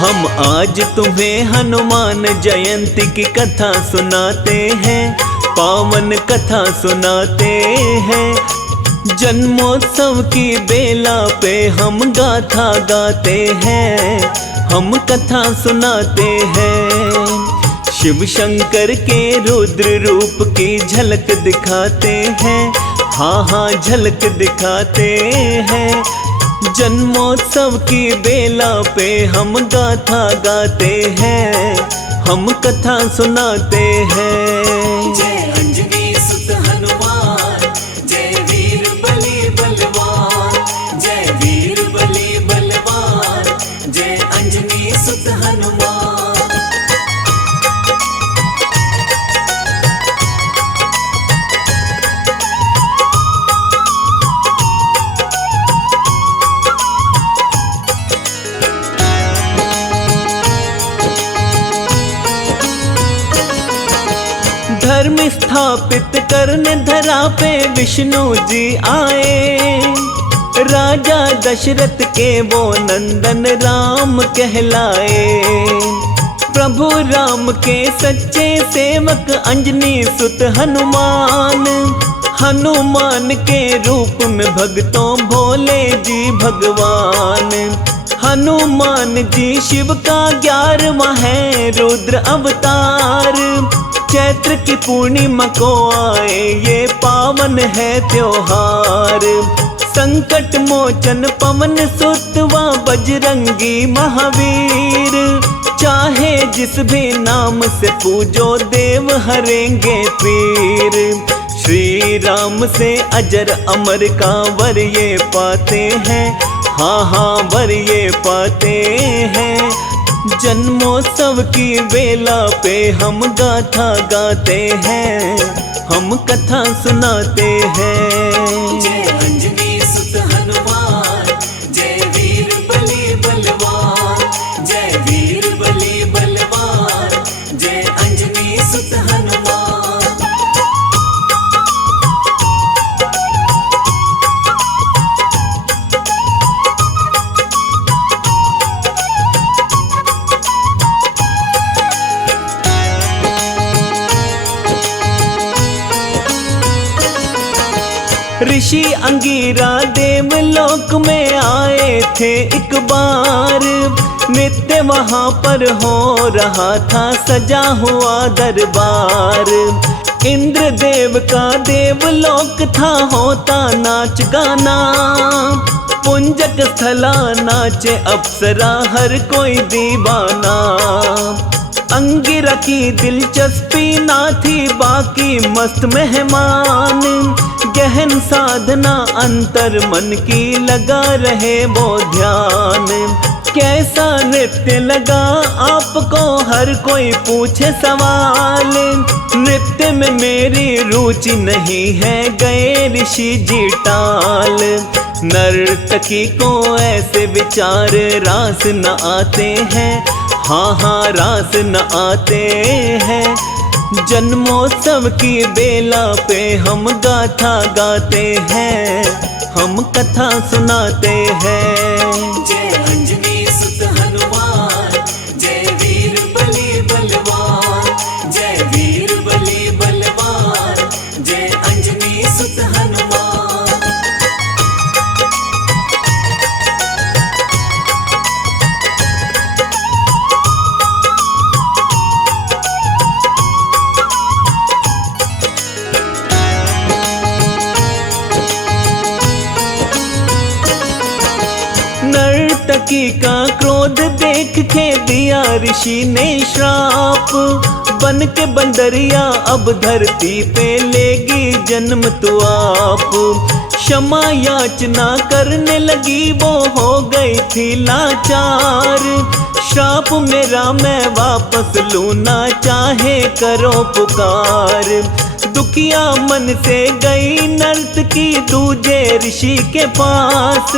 हम आज तुम्हें हनुमान जयंती की कथा सुनाते हैं, पावन कथा सुनाते हैं। जन्मोत्सव की बेला पे हम गाथा गाते हैं, हम कथा सुनाते हैं। शिव शंकर के रुद्र रूप की झलक दिखाते हैं, हाँ हाँ झलक दिखाते हैं। जन्मोत्सव की बेला पे हम गाथा गाते हैं, हम कथा सुनाते हैं। जय अंजनी सुत हनुमान, जय वीर बली बलवान, जय वीर बली बलवान, जय अंजनी सुत हनुमान। धर्म स्थापित करने धरा पे विष्णु जी आए, राजा दशरथ के वो नंदन राम कहलाए। प्रभु राम के सच्चे सेवक अंजनी सुत हनुमान, हनुमान के रूप में भक्तों भोले जी भगवान। हनुमान जी शिव का 11वां है रुद्र अवतार। चैत्र की पूर्णिमा को आए ये पावन है त्योहार। संकट मोचन पवन सुत व बजरंगी महावीर, चाहे जिस भी नाम से पूजो देव हरेंगे पीर। श्री राम से अजर अमर का वर ये पाते हैं, हाँ हाँ वर ये पाते हैं। जन्मोत्सव की बेला पे हम गाथा गाते हैं, हम कथा सुनाते हैं। जय अंजनी सुत हनुमान, जय वीर बली बलवान, जय वीर बली बलवान, जय अंजनी सुत हनुमान। ऋषि अंगीरा देवलोक में आए थे एक बार। नित्य वहाँ पर हो रहा था सजा हुआ दरबार। इंद्र देव का देवलोक था, होता नाच गाना। पुंजक स्थला नाचे अप्सरा हर कोई दीवाना। अंगिरा की दिलचस्पी ना थी बाकी मस्त मेहमान। गहन साधना अंतर मन की लगा रहे वो ध्यान। कैसा नृत्य लगा आपको हर कोई पूछे सवाल। नृत्य में मेरी रुचि नहीं है गए ऋषि जी टाल। नर्तकी को ऐसे विचार रास न आते हैं, हाँ हाँ रास न आते हैं। जन्मोत्सव की बेला पे हम गाथा गाते हैं, हम कथा सुनाते हैं। जय अंजनी सुत हनुमान, जय वीर बली बलवान, जय वीर बली बलवान, जय अंजनी सुत हनुमान। नर्तकी का क्रोध देख के दिया ऋषि ने श्राप। बन के बंदरिया अब धरती पे लेगी जन्म तू आप। क्षमा याचना करने लगी वो हो गई थी लाचार। श्राप मेरा मैं वापस लूना चाहे करो पुकार। दुखिया मन से गई नर्तकी दूजे ऋषि के पास।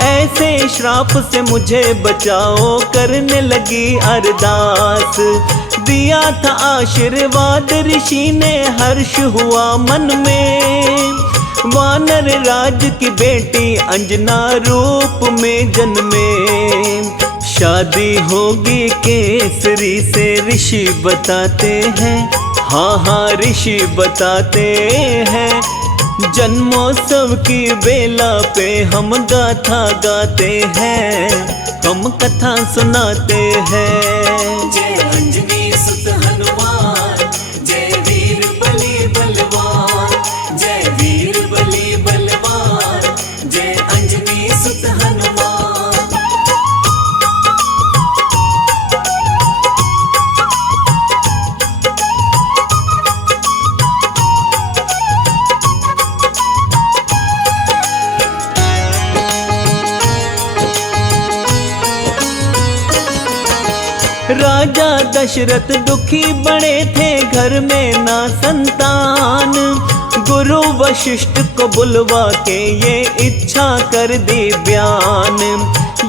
ऐसे श्राप से मुझे बचाओ करने लगी अरदास। दिया था आशीर्वाद ऋषि ने हर्ष हुआ मन में। वानर राज की बेटी अंजना रूप में जन्मे। शादी होगी केसरी से ऋषि बताते हैं, हाँ हाँ ऋषि बताते हैं। जन्मोत्सव की बेला पे हम गाथा गाते हैं, हम कथा सुनाते हैं। जय अंजनी सुत हनुमान, जय वीर बली बलवान, जय वीर बली बलवान, जय अंजनी सुत हनुमान। राजा दशरथ दुखी बड़े थे, घर में ना संतान। गुरु वशिष्ठ को बुलवा के ये इच्छा कर दी बयान।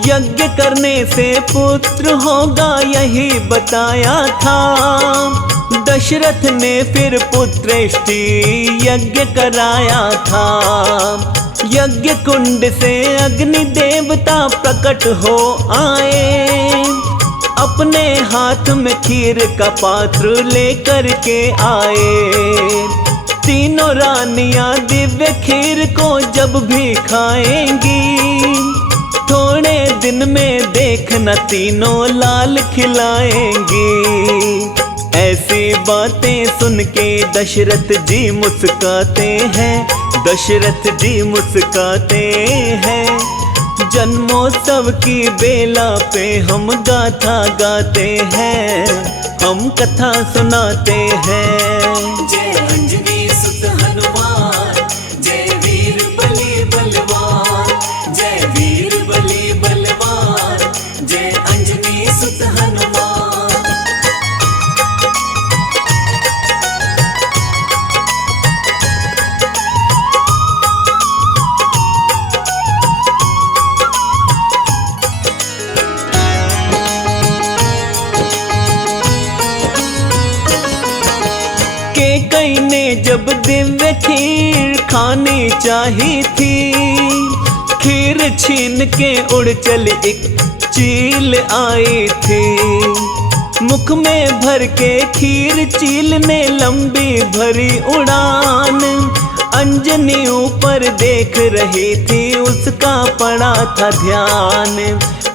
यज्ञ करने से पुत्र होगा यही बताया था। दशरथ ने फिर पुत्रेष्टि यज्ञ कराया था। यज्ञ कुंड से अग्नि देवता प्रकट हो आए, अपने हाथ में खीर का पात्र लेकर के आए। तीनों रानियां दिव्य खीर को जब भी खाएंगी, थोड़े दिन में देखना तीनों लाल खिलाएंगी। ऐसी बातें सुन के दशरथ जी मुस्काते हैं, दशरथ जी मुस्काते हैं। जन्मोत्सव की बेला पे हम गाथा गाते हैं, हम कथा सुनाते हैं। जय अंजनी सुत हनुमान, जय वीर बली बलवान, जय वीर बली बलवान, जय अंजनी सुत हनुमान। कैकेयी ने जब दिव्य खीर खानी चाही थी, खीर छीन के उड़ चल एक चील आई थी। मुख में भर के खीर चील ने लंबी भरी उड़ान। अंजनी ऊपर देख रही थी, उसका पड़ा था ध्यान।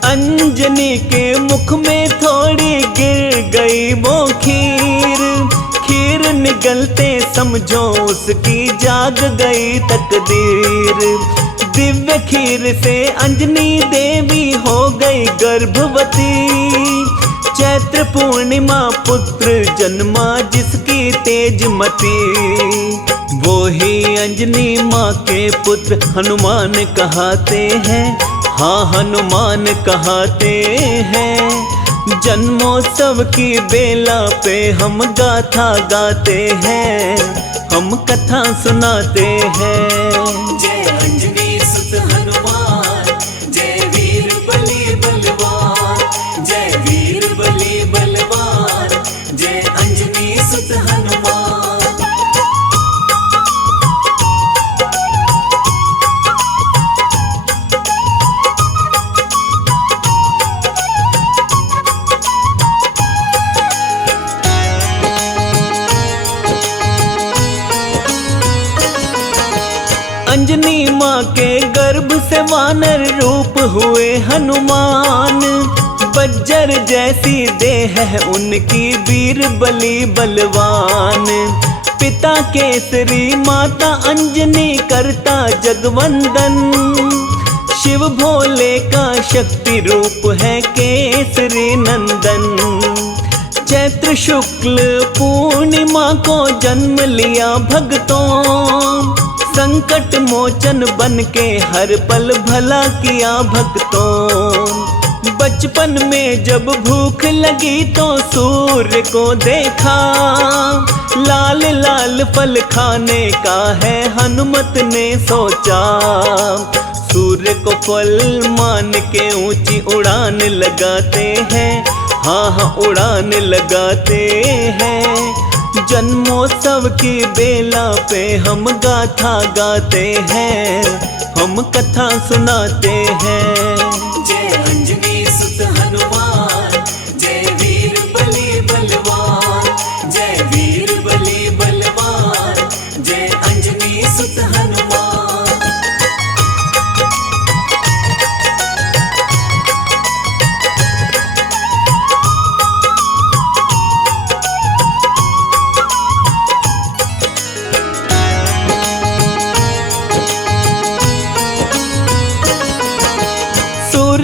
अंजनी के मुख में थोड़ी गिर गई वो खीर, खीर निगलते समझो उसकी जाग गई तकदीर। दिव्य खीर से अंजनी देवी हो गई गर्भवती। चैत्र पूर्णिमा पुत्र जन्मा जिसकी तेजमती, वो ही अंजनी माँ के पुत्र हनुमान कहाते हैं, हाँ हनुमान कहाते हैं। जन्मोत्सव की बेला पे हम गाथा गाते हैं, हम कथा सुनाते हैं। जय अंजनी सुत हनुमान, जय वीर बली बलवान, जय वीर बली बलवान, जय अंजनी सुत हनुमान। अंजनी माँ के गर्भ से वानर रूप हुए हनुमान। बज्जर जैसी देह है उनकी, वीर बली बलवान। पिता केसरी माता अंजनी करता जगवंदन। शिव भोले का शक्ति रूप है केसरी नंदन। चैत्र शुक्ल पूर्णिमा को जन्म लिया भक्तों, संकट मोचन बन के हर पल भला किया भक्तों। बचपन में जब भूख लगी तो सूर्य को देखा, लाल लाल फल खाने का है हनुमत ने सोचा। सूर्य को फल मान के ऊंची उड़ान लगाते हैं, हाँ हाँ उड़ान लगाते हैं। जन्मोत्सव की बेला पे हम गाथा गाते हैं, हम कथा सुनाते हैं। जय अंजनी सुत हनुमान।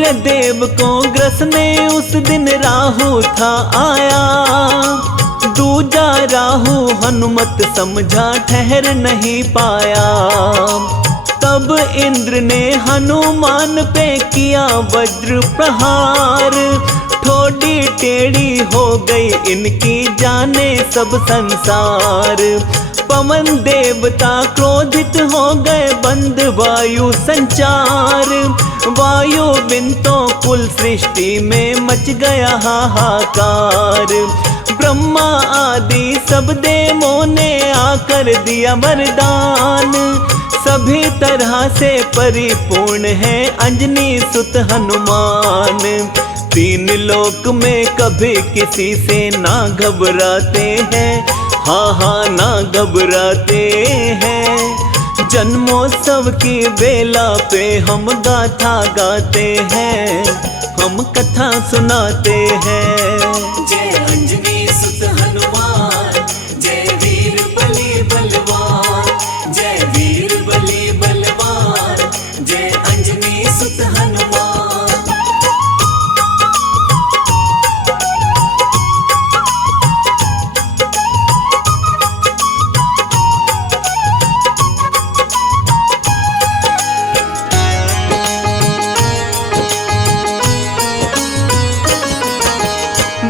सूर्यदेव को ग्रसने उस दिन राहु था आया। दूजा राहु हनुमत समझा ठहर नहीं पाया। तब इंद्र ने हनुमान पे किया वज्र प्रहार। ठोड़ी टेढ़ी हो गई इनकी जाने सब संसार। पवन देवता क्रोधित हो गए बंद वायु संचार। वायु बिन तो कुल सृष्टि में मच गया हाहाकार। ब्रह्मा आदि सब देवों ने आकर दिया वरदान। सभी तरह से परिपूर्ण है अंजनी सुत हनुमान। तीन लोक में कभी किसी से ना घबराते हैं, हाँ हाँ ना घबराते हैं। जन्मोत्सव की बेला पे हम गाथा गाते हैं, हम कथा सुनाते हैं। जय अंजनी सुत हनुमान, जय वीर बली बलवान, जय वीर बली बलवान, जय अंजनी सुत हनुमान।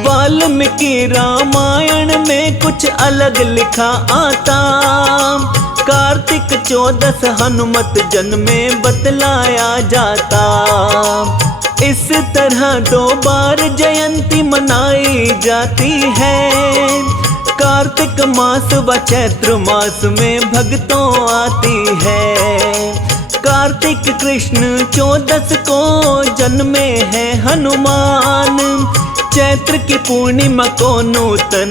वाल्मीकि रामायण में कुछ अलग लिखा आता। कार्तिक 14 हनुमत जन्मे बतलाया जाता। इस तरह 2 बार जयंती मनाई जाती है। कार्तिक मास व चैत्र मास में भक्तों आती है। कार्तिक कृष्ण 14 को जन्मे हैं हनुमान। चैत्र की पूर्णिमा को नूतन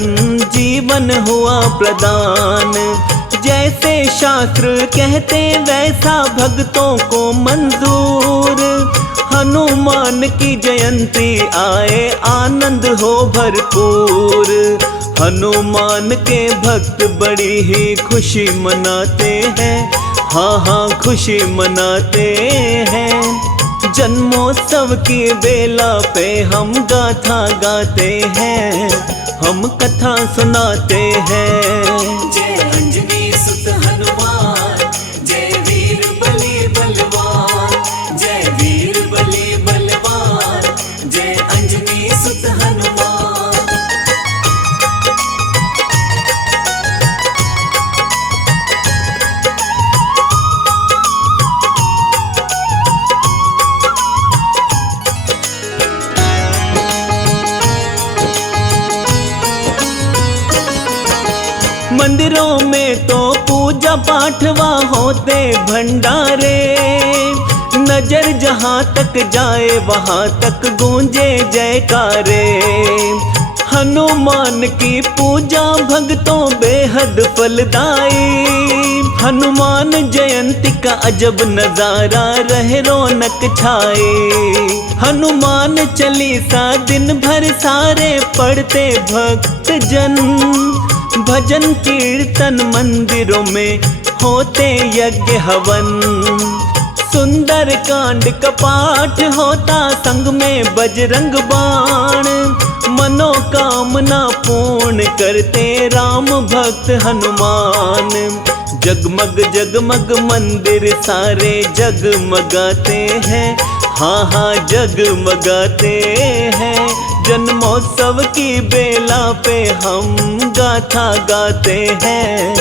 जीवन हुआ प्रदान। जैसे शास्त्र कहते वैसा भक्तों को मंजूर। हनुमान की जयंती आए आनंद हो भरपूर। हनुमान के भक्त बड़ी ही खुशी मनाते हैं, हाँ हाँ खुशी मनाते हैं। जन्मोत्सव की बेला पे हम गाथा गाते हैं, हम कथा सुनाते हैं। जय अंजनी सुत हनुमान, जय वीर बली बलवान, जय वीर बली बलवान, जय अंजनी सुत हनुमान। मंदिरों में तो पूजा पाठवा होते भंडारे। नजर जहाँ तक जाए वहाँ तक गूंजे जयकारे। हनुमान की पूजा भक्तों बेहद फलदाई। हनुमान जयंती का अजब नजारा रहे रौनक छाए। हनुमान चालीसा दिन भर सारे पढ़ते भक्त जन। भजन कीर्तन मंदिरों में होते यज्ञ हवन। सुंदर कांड का पाठ होता संग में बजरंग बाण। मनोकामना पूर्ण करते राम भक्त हनुमान। जगमग जगमग मंदिर सारे जगमगाते हैं, हाँ हाँ जगमगाते हैं। जन्मोत्सव की बेला पे हम गाथा गाते हैं,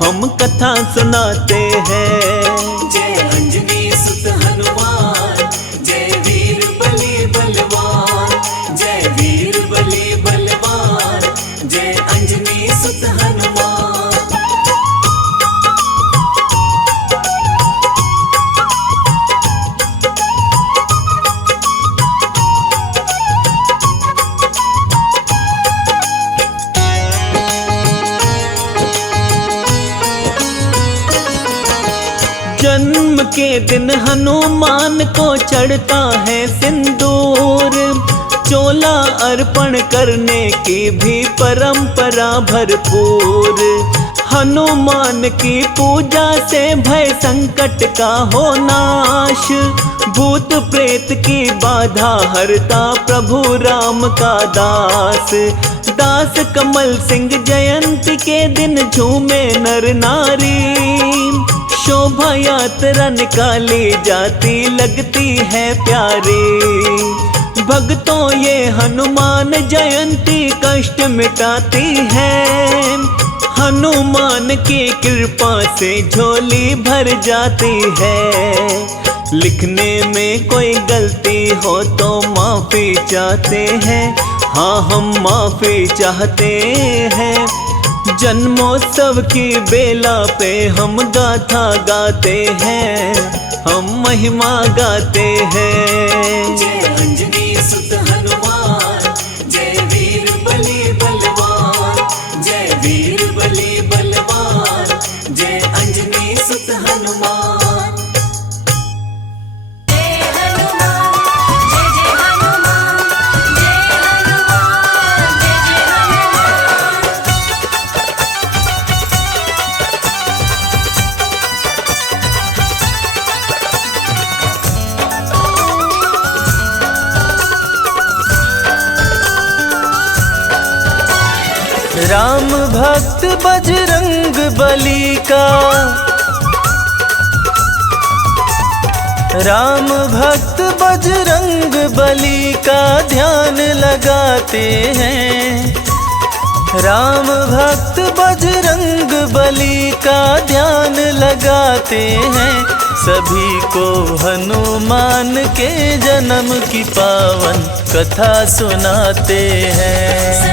हम कथा सुनाते हैं। जय अंजनी सुत हनुमान, जय वीर बली बलवान, जय वीर बली बलवान, जय अंजनी सुत हनुमान। जन्म के दिन हनुमान को चढ़ता है सिंदूर। चोला अर्पण करने की भी परंपरा भरपूर। हनुमान की पूजा से भय संकट का हो नाश, भूत प्रेत की बाधा हरता प्रभु राम का दास। दास कमल सिंह जयंती के दिन झूमे नर नारी, शोभा यात्रा निकाली जाती लगती है प्यारी। भक्तों ये हनुमान जयंती कष्ट मिटाती है, हनुमान की कृपा से झोली भर जाती है। लिखने में कोई गलती हो तो माफी चाहते हैं, हाँ हम माफी चाहते हैं। जन्मोत्सव की बेला पे हम गाथा गाते हैं, हम महिमा गाते हैं। जय अंजनी सुत हनुमान, जय वीर बली बलवान, जय वीर बली बलवान, जय अंजनी सुत हनुमान। राम भक्त बजरंग बली का, राम भक्त बजरंग बली का ध्यान लगाते हैं। राम भक्त बजरंग बली का ध्यान लगाते हैं, सभी को हनुमान के जन्म की पावन कथा सुनाते हैं।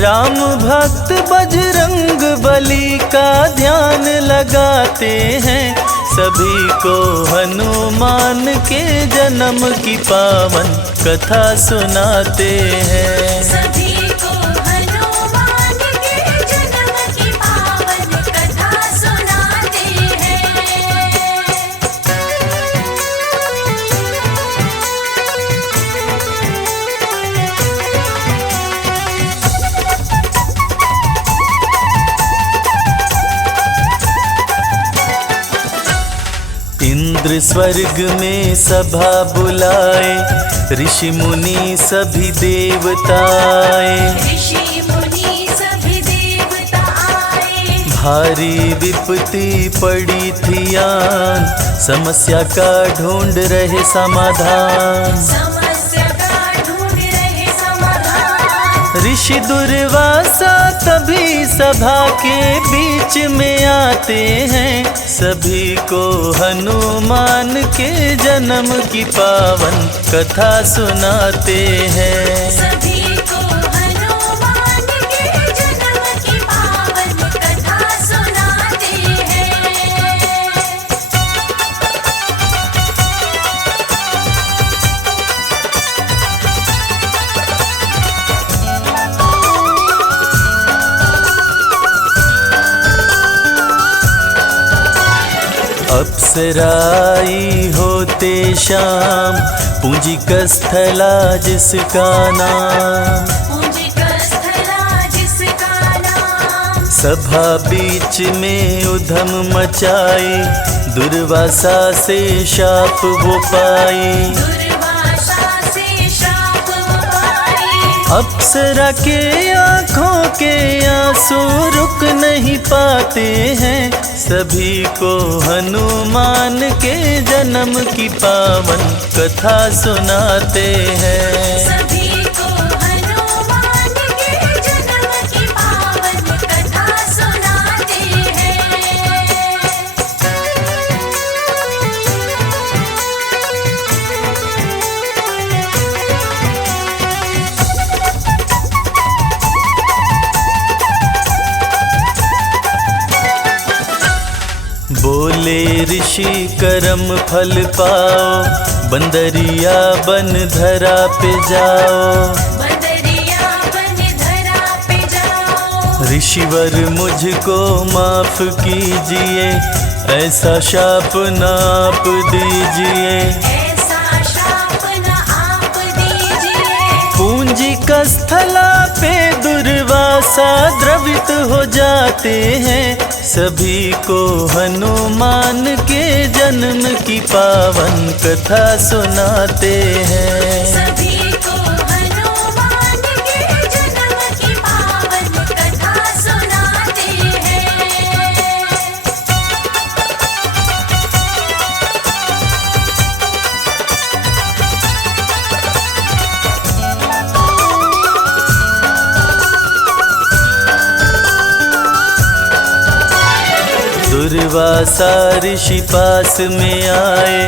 राम भक्त बजरंग बली का ध्यान लगाते हैं, सभी को हनुमान के जन्म की पावन कथा सुनाते हैं। सभी को हनुमान के जन्म की पावन कथा सुनाते हैं। इंद्र स्वर्ग में सभा बुलाए, ऋषि मुनि सभी देवताए। ऋषि मुनि सभी देवता आए, भारी विपत्ति पड़ी थी आन, समस्या का ढूंढ रहे समाधान। समस्या का ढूंढ रहे समाधान। ऋषि दुर्वासा तभी सभा के बीच में आते हैं, सभी को हनुमान के जन्म की पावन कथा सुनाते हैं। सभी को हनुमान के जन्म की पावन कथा सुनाते हैं। अप्सराई होते शाम, पूंजिक स्थला जिसका नाम। पूंजिक स्थला जिसका नाम। सभा बीच में उधम मचाई, दुर्वासा से शाप वो पाई। दुर्वासा से शाप वो पाई। अप्सरा के आँखों के आंसू रुक नहीं पाते हैं, सभी को हनुमान के जन्म की पावन कथा सुनाते हैं। सभी को हनुमान के जन्म की पावन कथा सुनाते हैं। बोले ऋषि कर्म फल पाओ, बंदरिया बन धरा पे जाओ। बंदरिया बन धरा पे जाओ। ऋषिवर मुझको माफ कीजिए, ऐसा शाप ना आप दीजिए। ऐसा शाप न पूंजी का स्थला पे दुर्वासा द्रवित हो जाते हैं। सभी को हनुमान के जन्म की पावन कथा सुनाते हैं। सभी को हनुमान के जन्म की पावन कथा सुनाते हैं। दुर्वासा ऋषि पास में आए,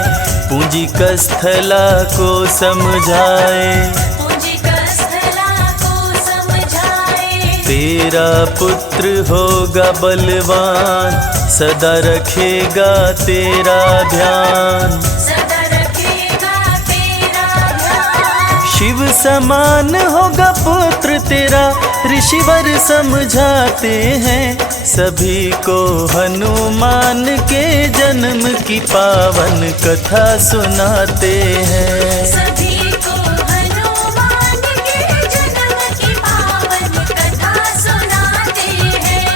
पूंजी का स्थला को समझाए। पूंजी का स्थला को समझाए। तेरा पुत्र होगा बलवान, सदा रखेगा तेरा ध्यान। सदा रखेगा तेरा ध्यान। शिव समान होगा पुत्र तेरा, ऋषिवर समझाते हैं। सभी को हनुमान के जन्म की पावन कथा सुनाते हैं। सभी को हनुमान के जन्म की पावन कथा सुनाते हैं।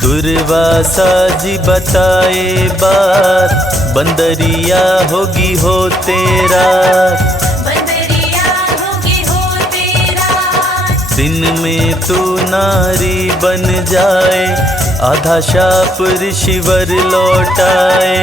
दुर्वासा जी बताए बात, बंदरिया होगी हो तेरा। बंदरिया होगी हो तेरा। दिन में तू नारी बन जाए, आधा शाप ऋषिवर लौटाए।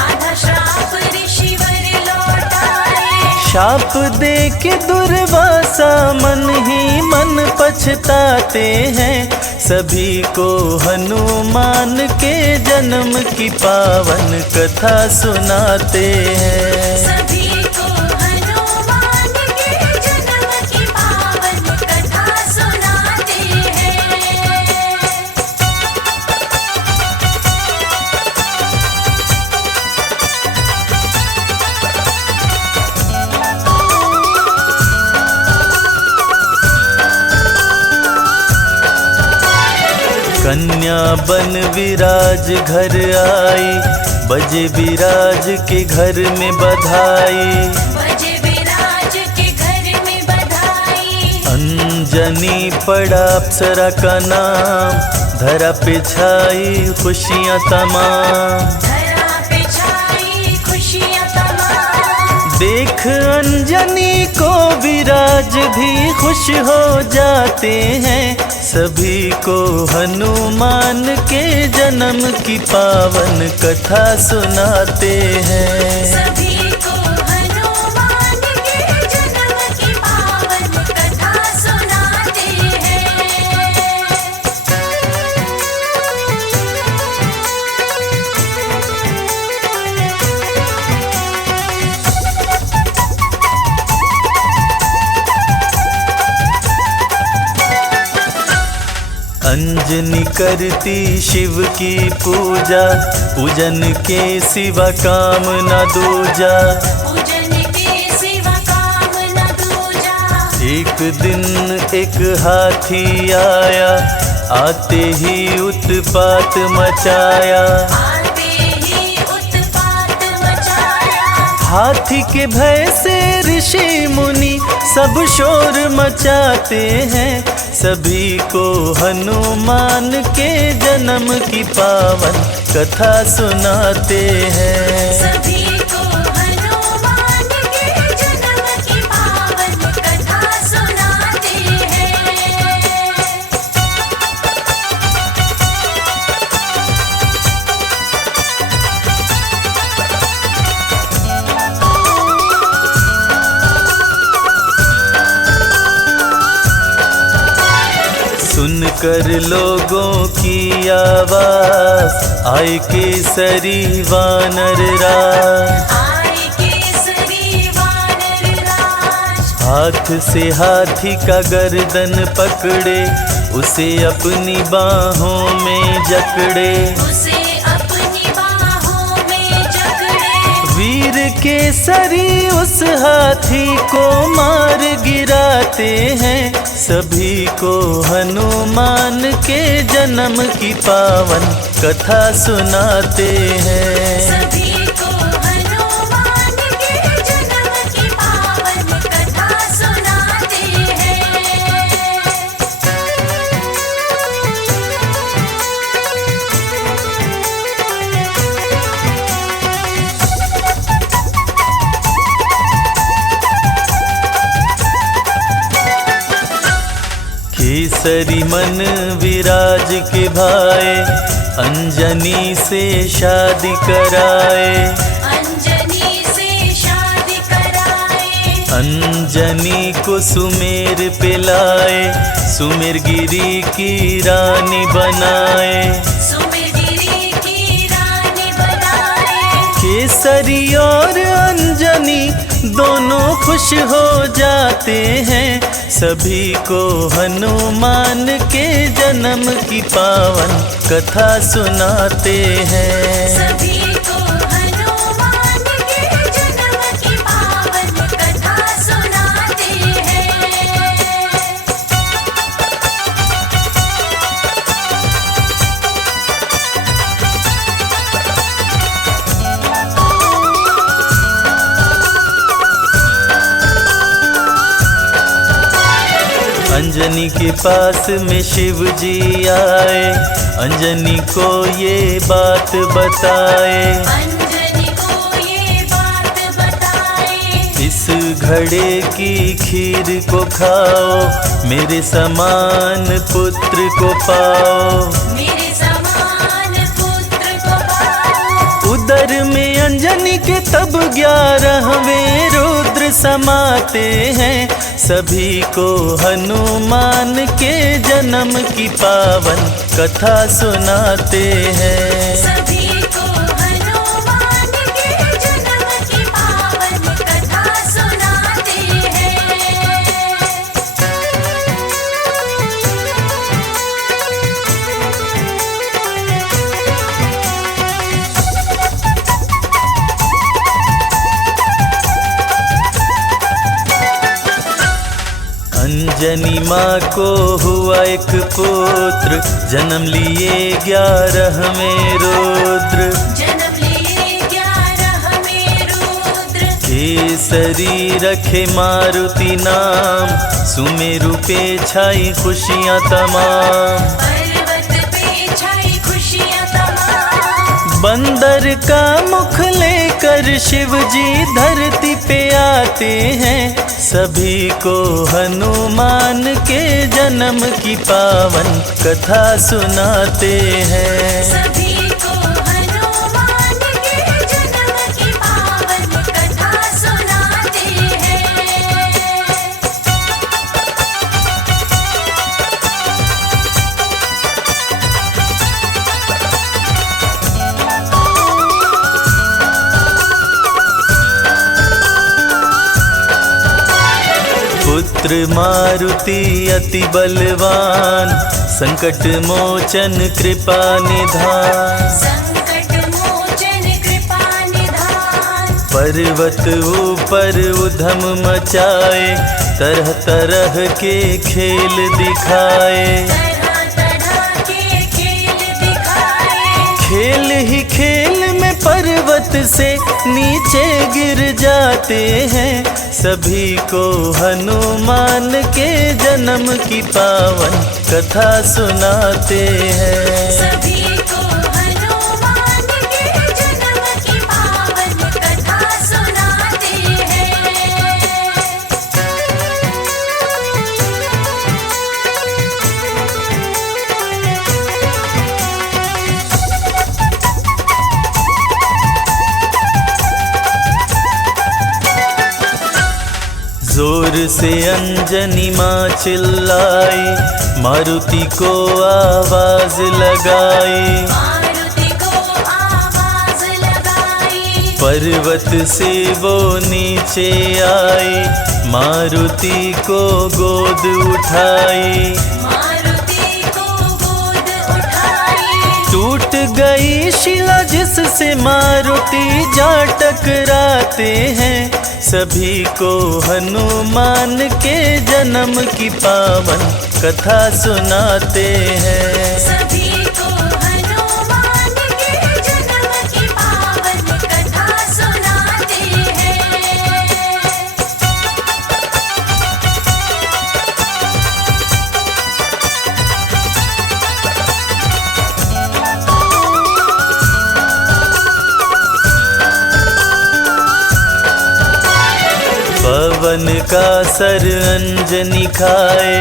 आधा श्राप ऋषिवर लौटाए। शाप दे के दुर्वासा मन ही मन पछताते हैं। सभी को हनुमान के जन्म की पावन कथा सुनाते हैं। सभी को हनुमान के जन्म की पावन कथा सुनाते हैं। कन्या बन विराज घर आई, बजे विराज के घर में बधाई। बजे विराज के घर में बधाई। अंजनी पड़ा अप्सरा का नाम, धरा पे छाई खुशियाँ तमाम। धरा पे छाई खुशियाँ तमाम। देख अंजनी को विराज भी खुश हो जाते हैं। सभी को हनुमान के जन्म की पावन कथा सुनाते हैं। सभी को हनुमान के जन्म की पावन कथा सुनाते हैं। अंजनी करती शिव की पूजा, पूजन के सिवा काम न दूजा। पूजन के सिवा काम न दूजा। एक दिन एक हाथी आया, आते ही उत्पात मचाया। आते ही उत्पात मचाया। हाथी के भय से ऋषि मुनि सब शोर मचाते हैं। सभी को हनुमान के जन्म की पावन कथा सुनाते हैं। सभी को हनुमान के जन्म की पावन कथा सुनाते हैं। सुनकर लोगों की आवाज, आए केसरी वानर राज। आए केसरी वानर राज। हाथ से हाथी का गर्दन पकड़े, उसे अपनी बाहों में जकड़े। उसे अपनी बाहों में जकड़े। वीर वीर केसरी उस हाथी को मार गिराते हैं, सभी को हनुमान के जन्म की पावन कथा सुनाते हैं। सभी को हनुमान के जन्म की पावन कथा सुनाते हैं। केसरी मन विराज के भाए, अंजनी से शादी कराए। अंजनी से शादी कराए, अंजनी को सुमेर पे लाए, सुमेर गिरी की रानी बनाए। सुमेरगिरी की रानी बनाए। केसरी और अंजनी दोनों खुश हो जाते हैं, सभी को हनुमान के जन्म की पावन कथा सुनाते हैं। सभी को हनुमान के जन्म की पावन कथा सुनाते हैं। अंजनी के पास में शिव जी आए, अंजनी को ये बात बताए। अंजनी को ये बात बताए, इस घड़े की खीर को खाओ, मेरे समान पुत्र को पाओ। मेरे समान पुत्र को पाओ। उदर में अंजनी के तब 11वें रुद्र समाते हैं, सभी को हनुमान के जन्म की पावन कथा सुनाते हैं। सभी को हनुमान के जन्म की पावन कथा सुनाते हैं। अंजनी माँ को हुआ एक पुत्र, जन्म लिए 11वें रुद्र। जन्म लिए 11वें रुद्र। केसरी रखे मारुति नाम, सुमेरु पे छाई खुशियाँ तमाम। पर्वत पे छाई खुशियाँ तमाम। बंदर का मुख लेकर शिव जी धरती पे आते हैं, सभी को हनुमान के जन्म की पावन कथा सुनाते हैं। सभी को हनुमान के जन्म की पावन कथा सुनाते हैं। पुत्र मारुति अति बलवान, संकट मोचन कृपा निधान। संकट मोचन कृपा निधान। पर्वत ऊपर उधम मचाए, तरह तरह के खेल दिखाए। तरह तरह के खेल दिखाए। खेल ही खेल में पर्वत से नीचे गिर जाते हैं, सभी को हनुमान के जन्म की पावन कथा सुनाते हैं। सभी को हनुमान के जन्म की पावन कथा सुनाते हैं। जोर से अंजनी माँ चिल्लाई, मारुति को आवाज लगाई। मारुति को आवाज लगाई। पर्वत से वो नीचे आई, मारुति को गोद उठाई। मारुति को गोद उठाई। टूट गई शिला जिस से मारुति जा टकराते हैं, सभी को हनुमान के जन्म की पावन कथा सुनाते हैं। सभी को हनुमान के जन्म की पावन कथा सुनाते हैं। पवन का सर अंजनी खाए,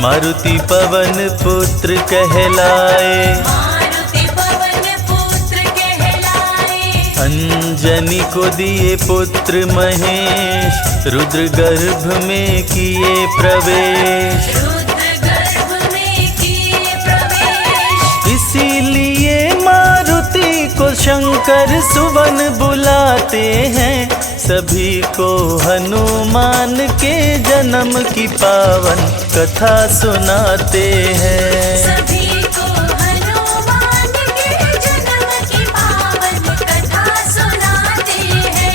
मारुति पवन पुत्र कहलाए। मारुति पवन पुत्र कहलाए। अंजनी को दिए पुत्र महेश, रुद्र गर्भ में किए प्रवेश। रुद्र गर्भ में किए प्रवेश। इसीलिए मारुति को शंकर सुवन बुलाते हैं, सभी को हनुमान के जन्म की पावन कथा सुनाते हैं। सभी को हनुमान के जन्म की पावन कथा सुनाते हैं।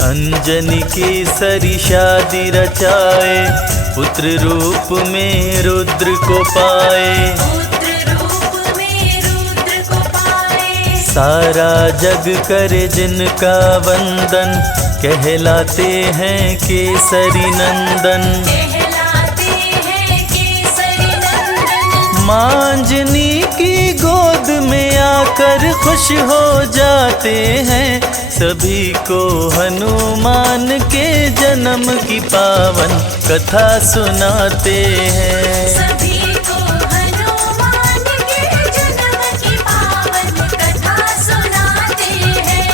अंजनी की सरी शादी रचाए, पुत्र रूप में रुद्र को पाए। पुत्र रूप में रुद्र को पाए। सारा जग करे जिनका वंदन, कहलाते हैं केसरी नंदन। कहलाते हैं केसरी नंदन। मांजनी की गोद में आकर खुश हो जाते हैं, सभी को हनुमान के जन्म की पावन कथा सुनाते हैं। सभी को हनुमान के जन्म की पावन कथा सुनाते हैं।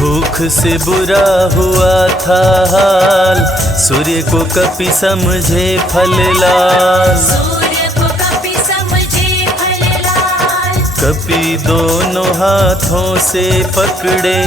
भूख से बुरा हुआ था हाल, सूर्य को कपि समझे फल लाल। सूर्य को कपि समझे फल लाल। कपि दोनों हाथों से पकड़े,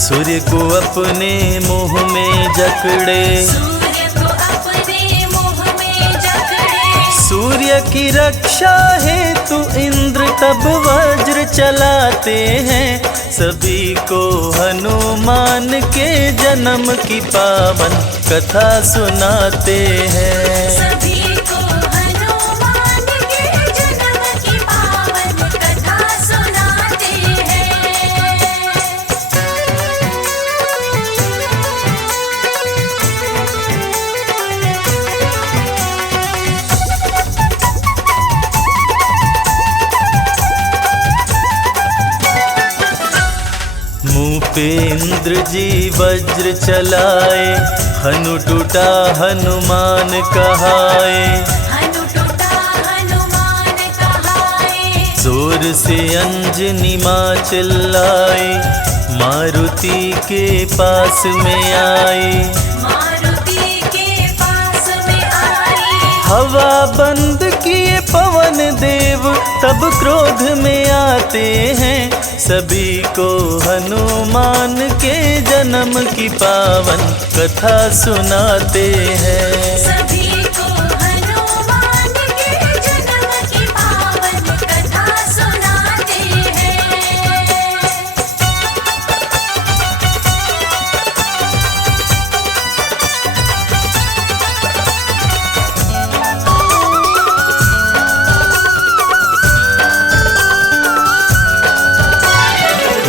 सूर्य को अपने मुंह में जकड़े। सूर्य को अपने मुंह में जकड़े। सूर्य की रक्षा हेतु इंद्र तब वज्र चलाते हैं, सभी को हनुमान के जन्म की पावन कथा सुनाते हैं। सभी को हनुमान के जन्म की पावन कथा सुनाते हैं। मुँह पे इंद्र जी वज्र चलाए, हनु टूटा हनुमान कहाए। हनु टूटा हनुमान कहाए। जोर से अंजनी माँ चिल्लाई, मारुति के पास में आई। मारुति के पास में आई। हवा बंद किए पवन देव तब क्रोध में आते हैं, सभी को हनुमान के जन्म की पावन कथा सुनाते हैं। सभी को हनुमान के जन्म की पावन कथा सुनाते हैं।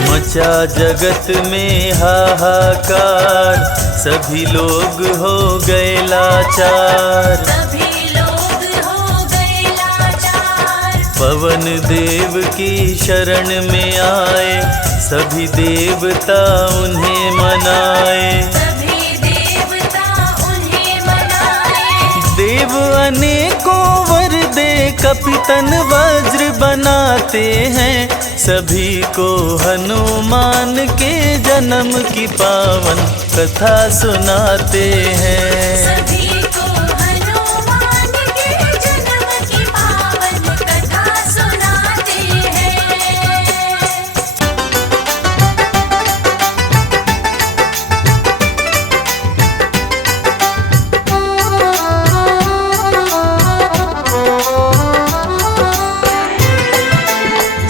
मचा जगत में हाहाकार, सभी लोग हो गए लाचार। सभी लोग हो गए लाचार। पवन देव की शरण में आए, सभी देवता उन्हें मनाए। सभी देवता उन्हें मनाए। देव अनेकों वर दे कपितन वज्र बनाते हैं, सभी को हनुमान के जन्म की पावन कथा सुनाते हैं। सभी को हनुमान के जन्म की पावन कथा सुनाते हैं।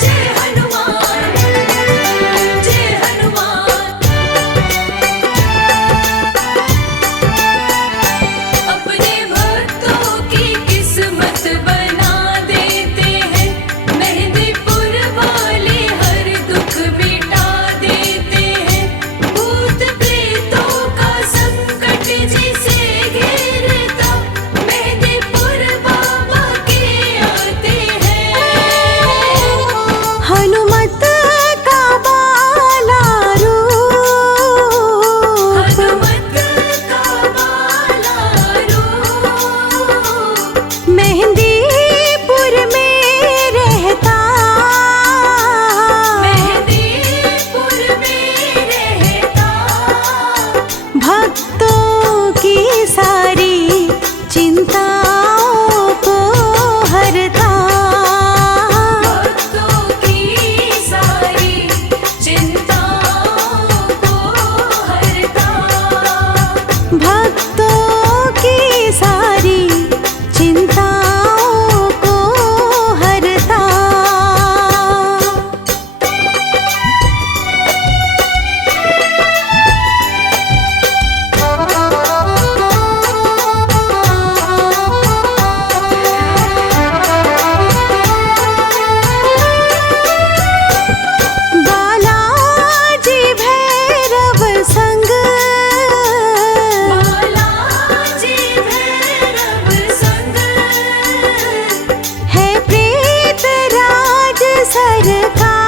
जय हनुमान, जय हनुमान। अपने भक्तों की किस्मत बना देते हैं, मेहंदीपुर वाले हर दुख मिटा देते हैं। भूत प्रेतों का संकट जिसे घेरता, मेहंदीपुर बाबा के आते हैं। हनुमत का बाला रूप, हनुमत का बाला रूप, मेहंदीपुर में रहता, मेहंदीपुर में रहता। भक्तों की सारी चिंताओं को हरता। भक्तों की सारी चिंताओं को हरता। भक्तों की सारी चिंताओं को हरता। बालाजी भैरव संग, बालाजी भैरव संग, है प्रेत राज सरकार।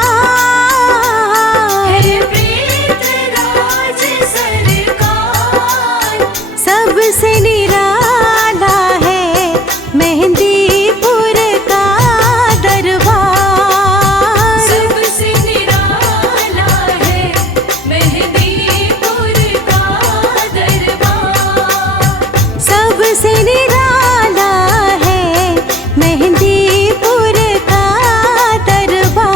है प्रेत राज सरकार। सबसे निराला है मेहंदीपुर का दरबार। सबसे निराला है मेहंदीपुर का दरबार। सबसे निराला है मेहंदीपुर का दरबार।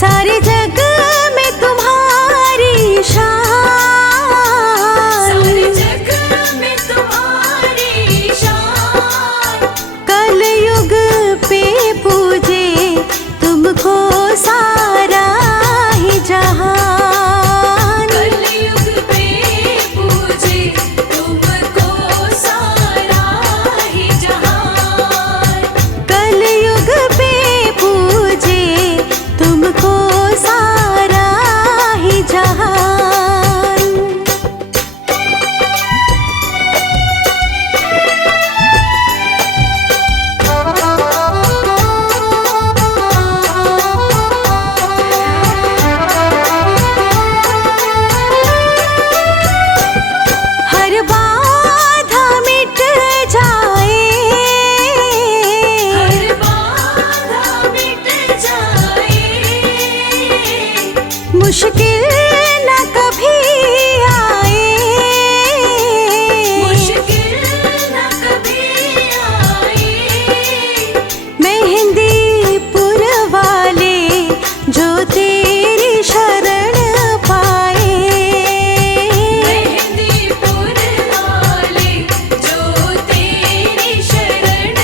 सारे जग में तुम्हारी शान, सारे जग में तुम्हारी शान। कलयुग पे पूजे तुमको सारा ही जहान, कलयुग पे पूजे तुमको सारा ही जहान, कलयुग पे पूजे तुमको सारा ही जहान। हर बाधा मिट जाए, हर बाधा मिट जाए, मुश्किल न कभी आए, मुश्किल न कभी आए। मेहंदीपुर वाले जो तेरी शरण पाए, मेहंदीपुर वाले जो तेरी शरण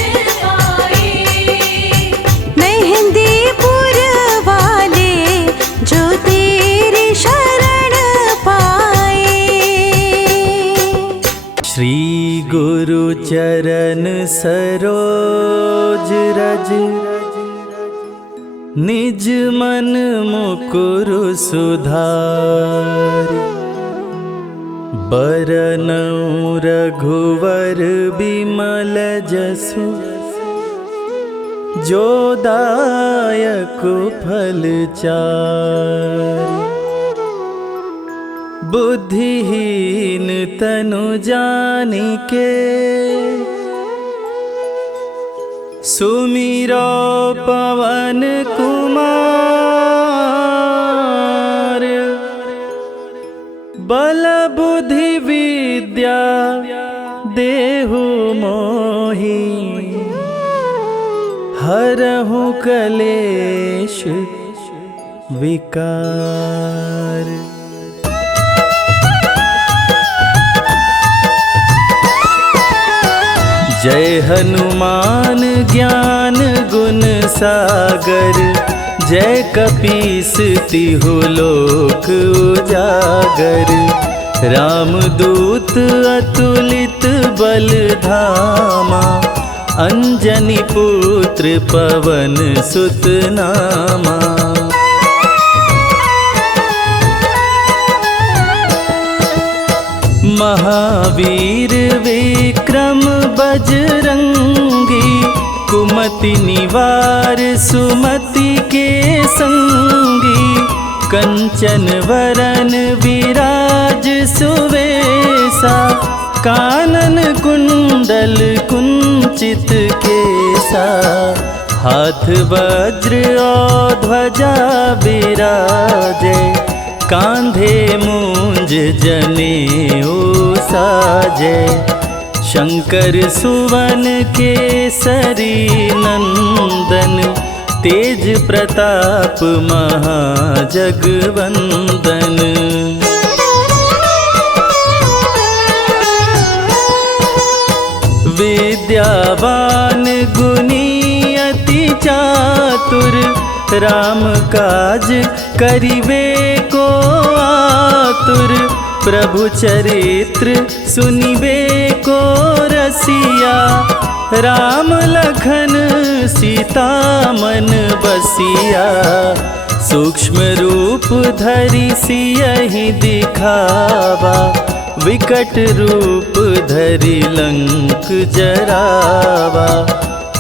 पाए, मेहंदीपुर वाले जो तेरी शरण पाए। श्री गुरु चरण सरोज रज, निज मन मुकुर सुधार। बरनउँ रघुवर बिमल जसु, जो दायक फल चारि। बुद्धिहीन तनु जानिके, सुमिरो पवन कुमार। बल बुद्धि विद्या देहु मोहि, हरहु कलेश विकार। जय हनुमान ज्ञान गुण सागर, जय कपीस तिहु लोक उजागर। रामदूत अतुलित बल धामा, अंजनी पुत्र पवन सुत नामा। महावीर विक्रम बजरंगी, कुमति निवार सुमति के संगी। कंचन वरन विराज सुवेसा, कानन कुंडल कुंचित केसा। हाथ वज्र और ध्वजा बिराजे, कांधे मूंज जनेऊ साजे। शंकर सुवन केसरी नंदन, तेज प्रताप महाजगवंदन। विद्यावान गुणी अति चातुर, राम काज करिबे को आतुर। प्रभु चरित्र सुनिबे को रसिया, राम लखन सीता मन बसिया। सूक्ष्म रूप धरि सियहि दिखावा, विकट रूप धरि लंक जरावा।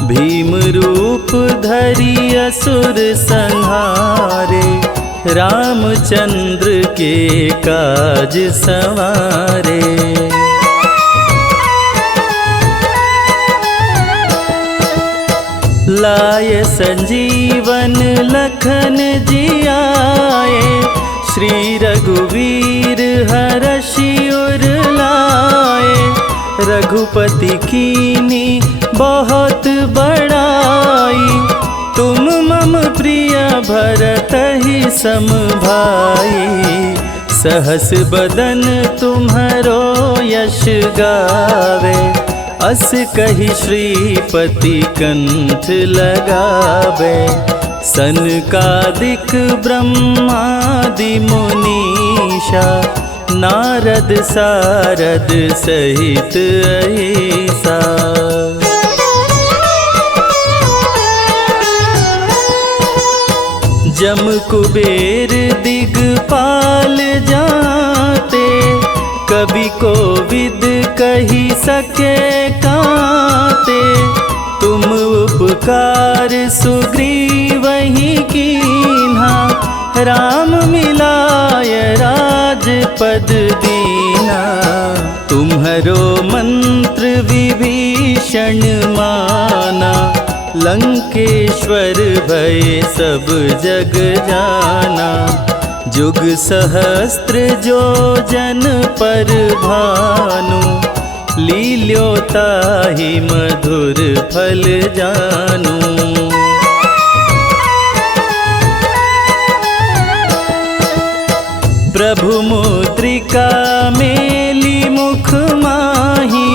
भीम रूप धरि असुर संहारे, रामचंद्र के काज संवारे। लाय संजीवन लखन जियाए, श्री रघुवीर हरषि उर लाए। रघुपति कीनी बहुत बड़ाई, तुम मम प्रिय भरत ही सम भाई, सहस बदन तुम्हरो यश गावे, अस कही श्रीपति कंठ लगावे। सनकादिक ब्रह्मादि मुनीषा, नारद सारद सहित अहिसा। जम कुबेर दिगपाल जाते, कवि को विद कही सके काते। तुम उपकार सुग्रीवहि कीन्हा, राम मिलाय राजपद दीना। तुम्हरो मंत्र विभीषण माना, लंकेश्वर भय सब जग जाना। जुग सहस्त्र जो जन पर भानु, लील्योताहि मधुर फल जानू। प्रभु मुद्रिका मेली मुख माही,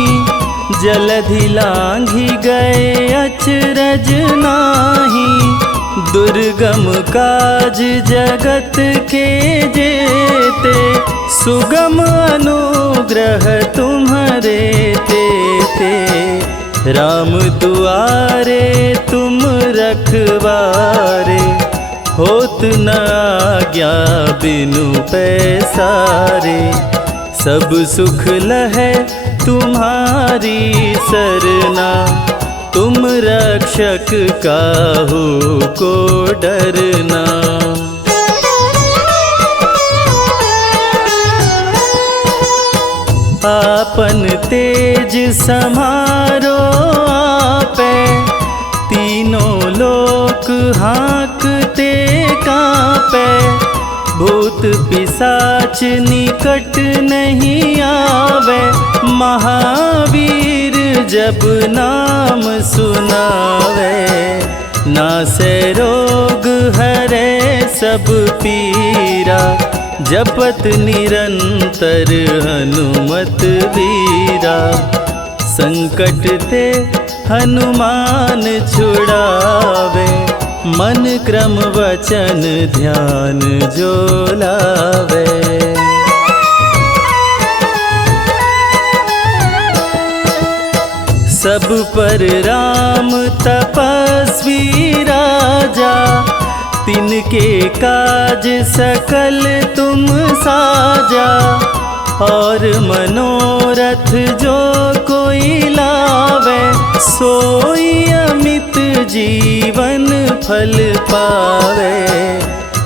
जलधि लांघि गए अचरज नाही। दुर्गम काज जगत के जेते, सुगम अनुग्रह तुम्हरे तेते। राम दुआरे तुम रखवारे, होत न आज्ञा बिनु पैसारे। सब सुख लहै तुम्हारी सरना, तुम रक्षक काहू को डरना। आपन तेज समारो आपे, तीनों लोक हाँकते कांपे। भूत पिशाच निकट नहीं आवे, महावीर जब नाम सुनावे। नासे रोग हरे सब पीरा, जपत निरंतर हनुमत वीरा। संकट ते हनुमान छुड़ावे, मन क्रम वचन ध्यान जो लावे। सब पर राम तपस्वी राजा, तिनके काज सकल तुम साजा। और मनोरथ जो कोई लावे, सोई अमित जीवन फल पावे।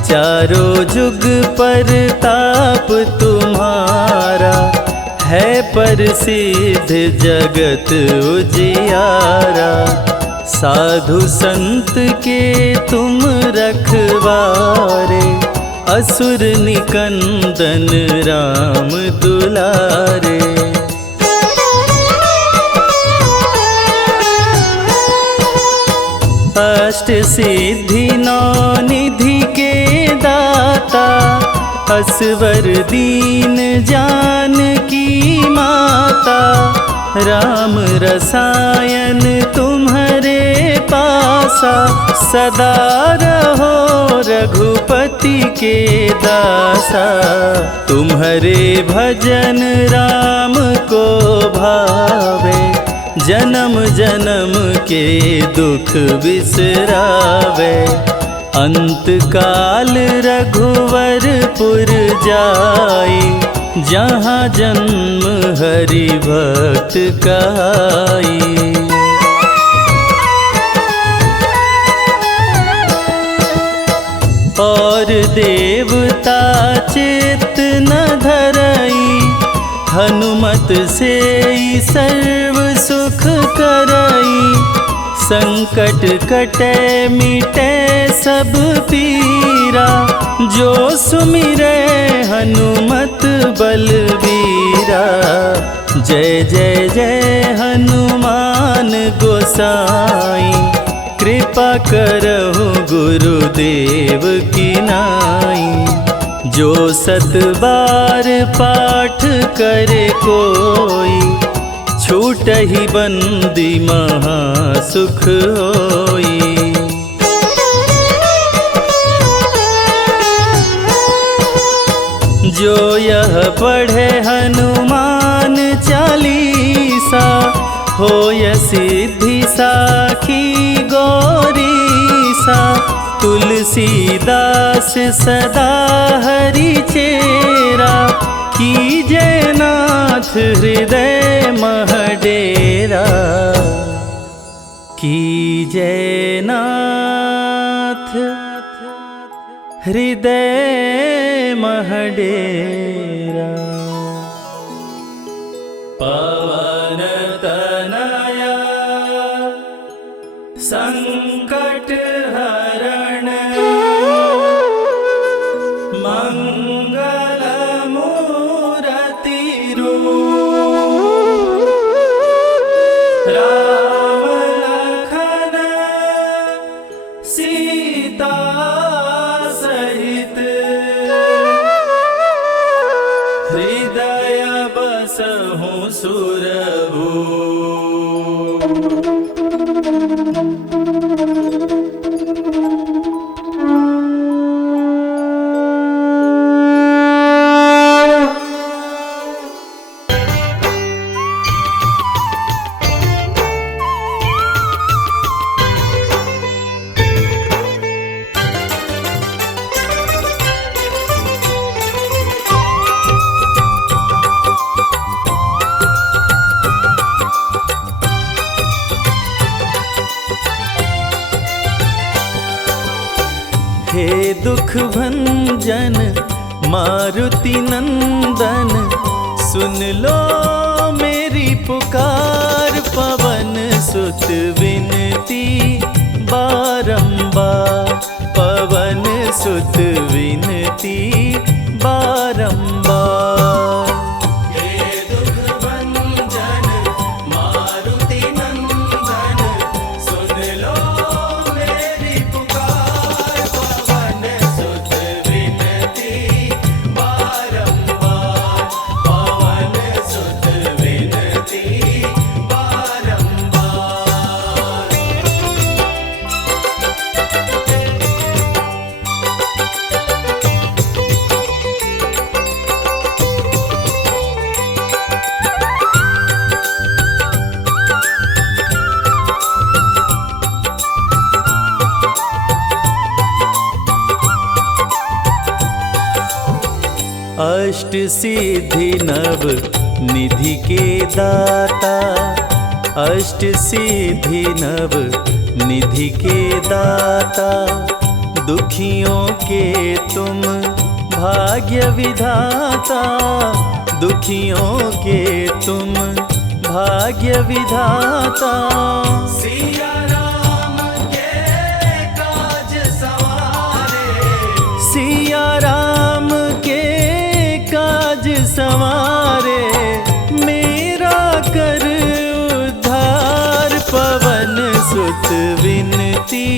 चारों जुग पर ताप तुम्हारा, है प्रसिद्ध जगत उजियारा। साधु संत के तुम रखवारे, असुर निकंदन राम दुलारे। अष्ट सिद्धि नौ निधि के दाता, असवर दीन जानकी माता। राम रसायन तुम्हारे पासा, सदा रहो रघुपति के दासा। तुम्हारे भजन राम को भावे, जन्म जन्म के दुख बिसरावे। अंत काल रघुवरपुर जाई, जहाँ जन्म हरि भक्त कहाई। और देवता चित्त न धरई, हनुमत से सर्व सुख करई। संकट कटे मिटे सब पीरा, जो सुमिरे हनुमत बलबीरा। जय जय जय हनुमान गोसाई, कृपा कृपा करहु गुरुदेव की नाई। जो 7 बार पाठ करे कोई, छूटहि बंदी महासुख होई। जो यह पढ़े हनुमान चालीसा, होय सिद्धि साखी गौरीसा। तुलसीदास सदा हरि चेरा, कीजे नाथ हृदय मह डेरा। कीजे नाथ हृदय मह डेरा। पवन तनया संकट हरण, मंगल मूरति रूप। राम लखन सीता सहित, हृदय बसहु सुरभूप। हे दुख भंजन मारुति नंदन, सुन लो मेरी पुकार। पवन सुत विनती बारंबार, पवन सुत विनती बारंबार। हे दुख भंजन मारुति नंदन, सुन लो मेरी पुकार। पवन सुत विनती बारंबार, पवन सुत विनती बारंबार। अष्ट सिद्धि नव निधि के दाता, अष्ट सिद्धि नव निधि के दाता। दुखियों के तुम भाग्य विधाता, दुखियों के तुम भाग्य विधाता। सिया राम के काज सवारे, सिया राम के काज संवारे। मेरा कर उद्धार, पवन सुत विनती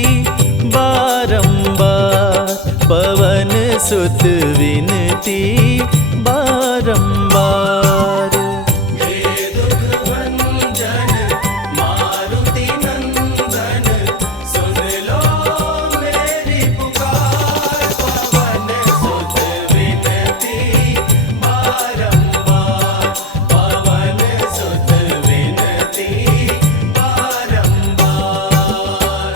बारंबार, पवन सुत विनती बारंबार। हे दुख भंजन मारुति नंदन, सुन लो मेरी पुकार। पवन सुत विनती बारंबार, पवन सुत विनती बारंबार।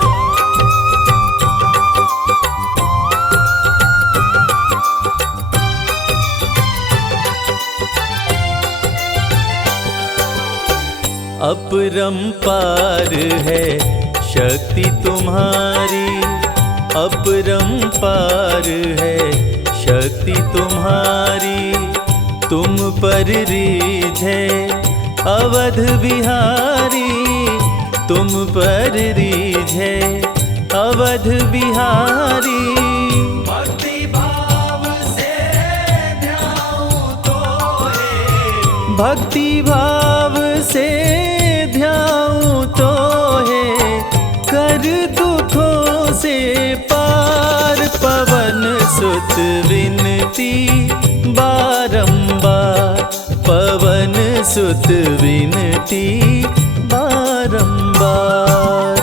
अपरंपार है शक्ति तुम्हारी, अपरंपार है शक्ति तुम्हारी। तुम पर रीझे अवध बिहारी, तुम पर रीझे अवध बिहारी। भक्ति भाव से ध्याऊं तोहे, भक्ति भाव से ध्याऊं तोहे। कर दुख सुत विनती बारंबार, पवन सुत विनती बारंबार।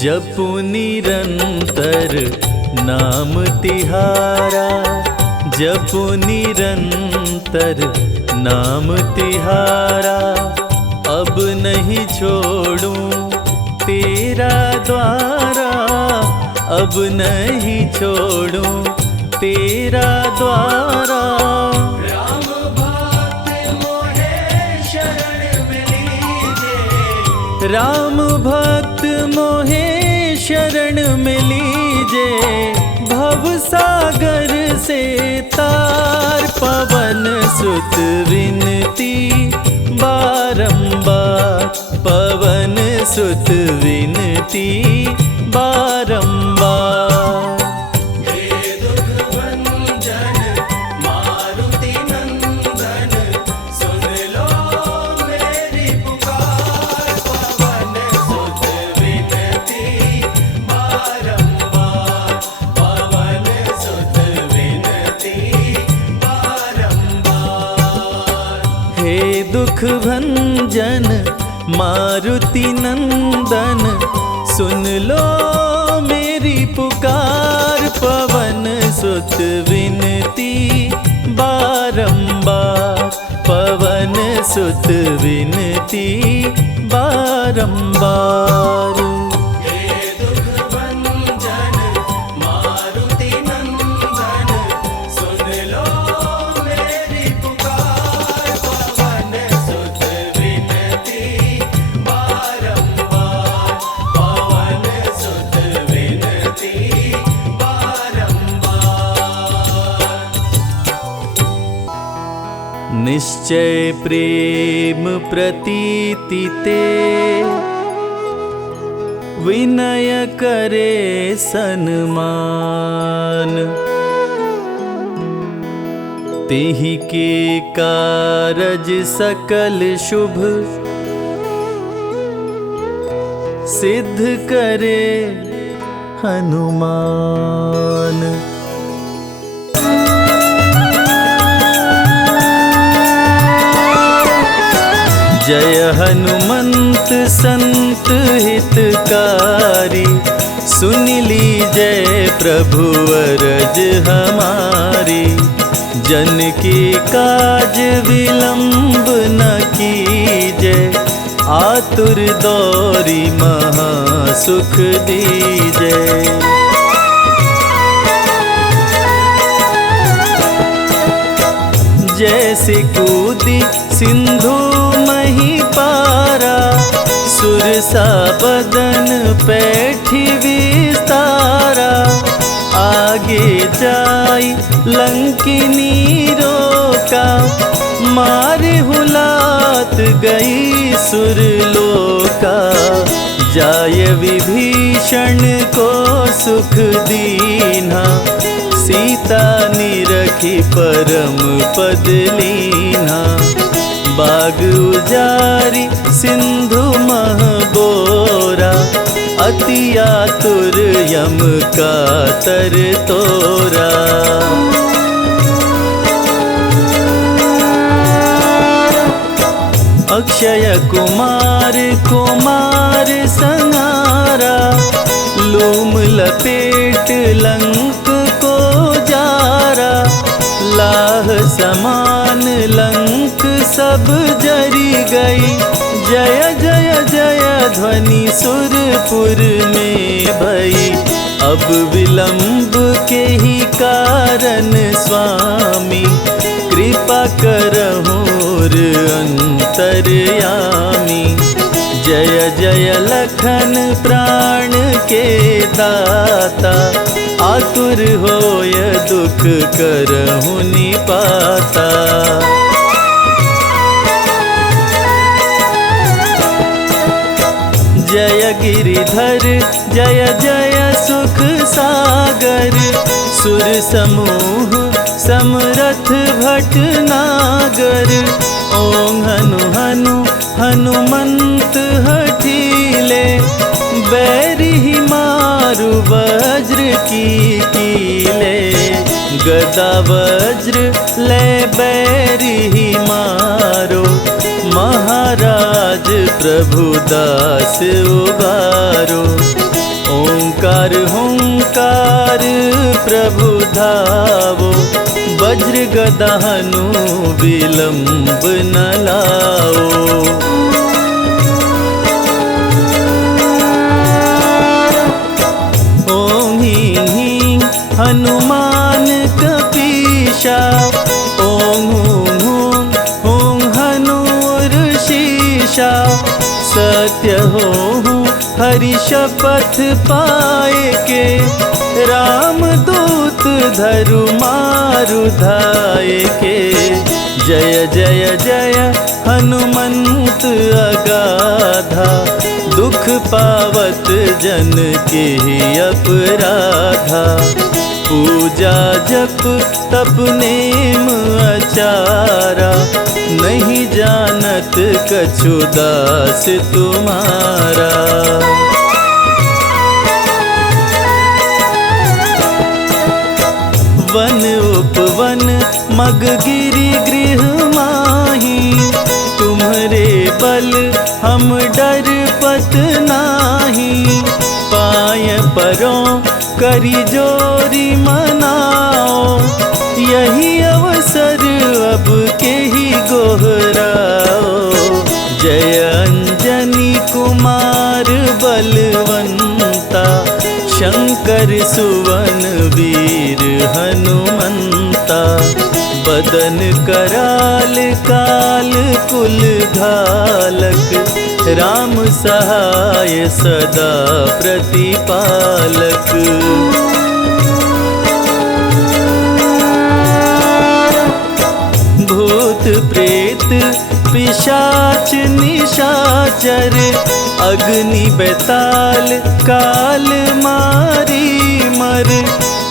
जपु निरंतर नाम तिहारा, जपु निरंतर नाम तिहारा। अब नहीं छोड़ूं तेरा द्वारा, अब नहीं छोड़ूं तेरा द्वारा। राम भक्त मोहे शरण में लीजे, राम भक्त मोहे शरण में लीजे। भव सागर से तार, पवन सुत विनती बारंबार, पवन सुत विनती बारंबार। दुख भंजन मारुति नंदन, सुन लो मेरी पुकार। पवन सुत विनती बारंबार, पवन सुत विनती बारंबार। निश्चय प्रेम प्रतीति ते, विनय करे सन्मान। तेहि के कारज सकल शुभ, सिद्ध करे हनुमान। जय हनुमंत संत हितकारी, सुन लीजय प्रभु अरज हमारी। जन की काज विलंब न कीजय, आतुर दौरी महा सुख दीजय। जैसे कूदी सिंधु मही पारा, सुरसा बदन पैठी विस्तारा। आगे जाई लंकिनी रोका, मारे हुलात गई सुरलोका। जाय विभीषण को सुख दीन्हा, सीता निरखी परम पद लीन्हा। बाग उजारी सिंधु मह बोरा, अति आतुर यम का तर तोरा। अक्षय कुमार कुमार संहारा, लूम लपेट लंक को जारा। लाह समान लंक सब जरी गई, जय जय जय ध्वनि सुरपुर में भई। अब विलंब के ही कारण स्वामी, करहूर अंतर्यामी। जय जय लखन प्राण के दाता, आतुर होय दुख करहु निपाता। जय गिरिधर जय जय सुख सागर, सुर समूह समरथ भटनागर। ओं हनु हनु हनुमंत हठीले, बैरी मारु वज्र की कीले। गदा वज्र ले बैरी मारो, महाराज प्रभुदास उबारो। ओंकार हुंकार प्रभु धावो, वज्र गदा हनु विलंब न लाओ। ओं हीं हीं हनुमान कपीशा, ओं हूं हूं हूं हनुर शीशा। सत्य हो हरि शपथ पाए के, राम दूत धरु मारु धाये के। जय जय जय हनुमंत अगाधा, दुख पावत जन के अपराधा। पूजा जप तप नेम आचारा, नहीं जानत कछु दास तुम्हारा। वन उपवन मग गिरि गृह माही, तुम्हरे बल हम डर पत नाही। पाय परों करी जोरी मनाओ, यही अवसर अब के ही गोहराओ। जय अंजनी कुमार बलवंता, शंकर सुवन वीर हनुमंता। बदन कराल काल कुल घालक, राम सहाय सदा प्रतिपालक। भूत प्रेत पिशाच निशाचर, अग्नि बेताल काल मारी मर।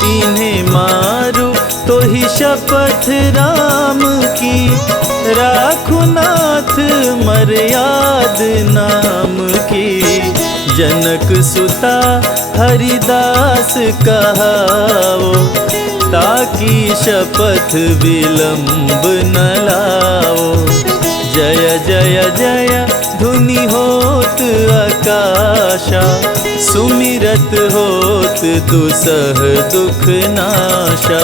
इन्हें मारो तो ही शपथ राम की, राखु नाथ मर्याद नाम की। जनक सुता हरिदास कहाओ, ताकि शपथ विलंब न लाओ। जय जय जय धुनि होत आकाशा, सुमिरत होत दुसह दुख नाशा।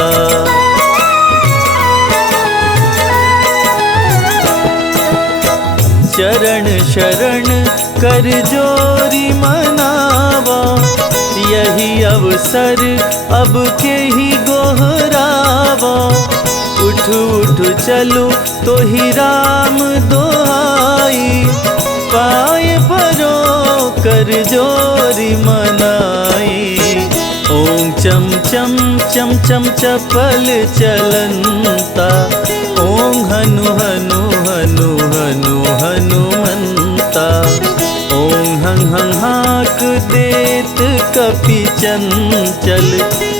चरण शरण कर जोरी मनावा, यही अवसर अब के ही गोहरावा। उठ उठ चलो तो ही राम दोहाई, पाए परो कर जोरी मनाई। ओं चम चम चम चम चपल चलंता, ओं हनु हनु हनु हनु हनुमंता। ओं हं हं हाक देत कपि चंचल,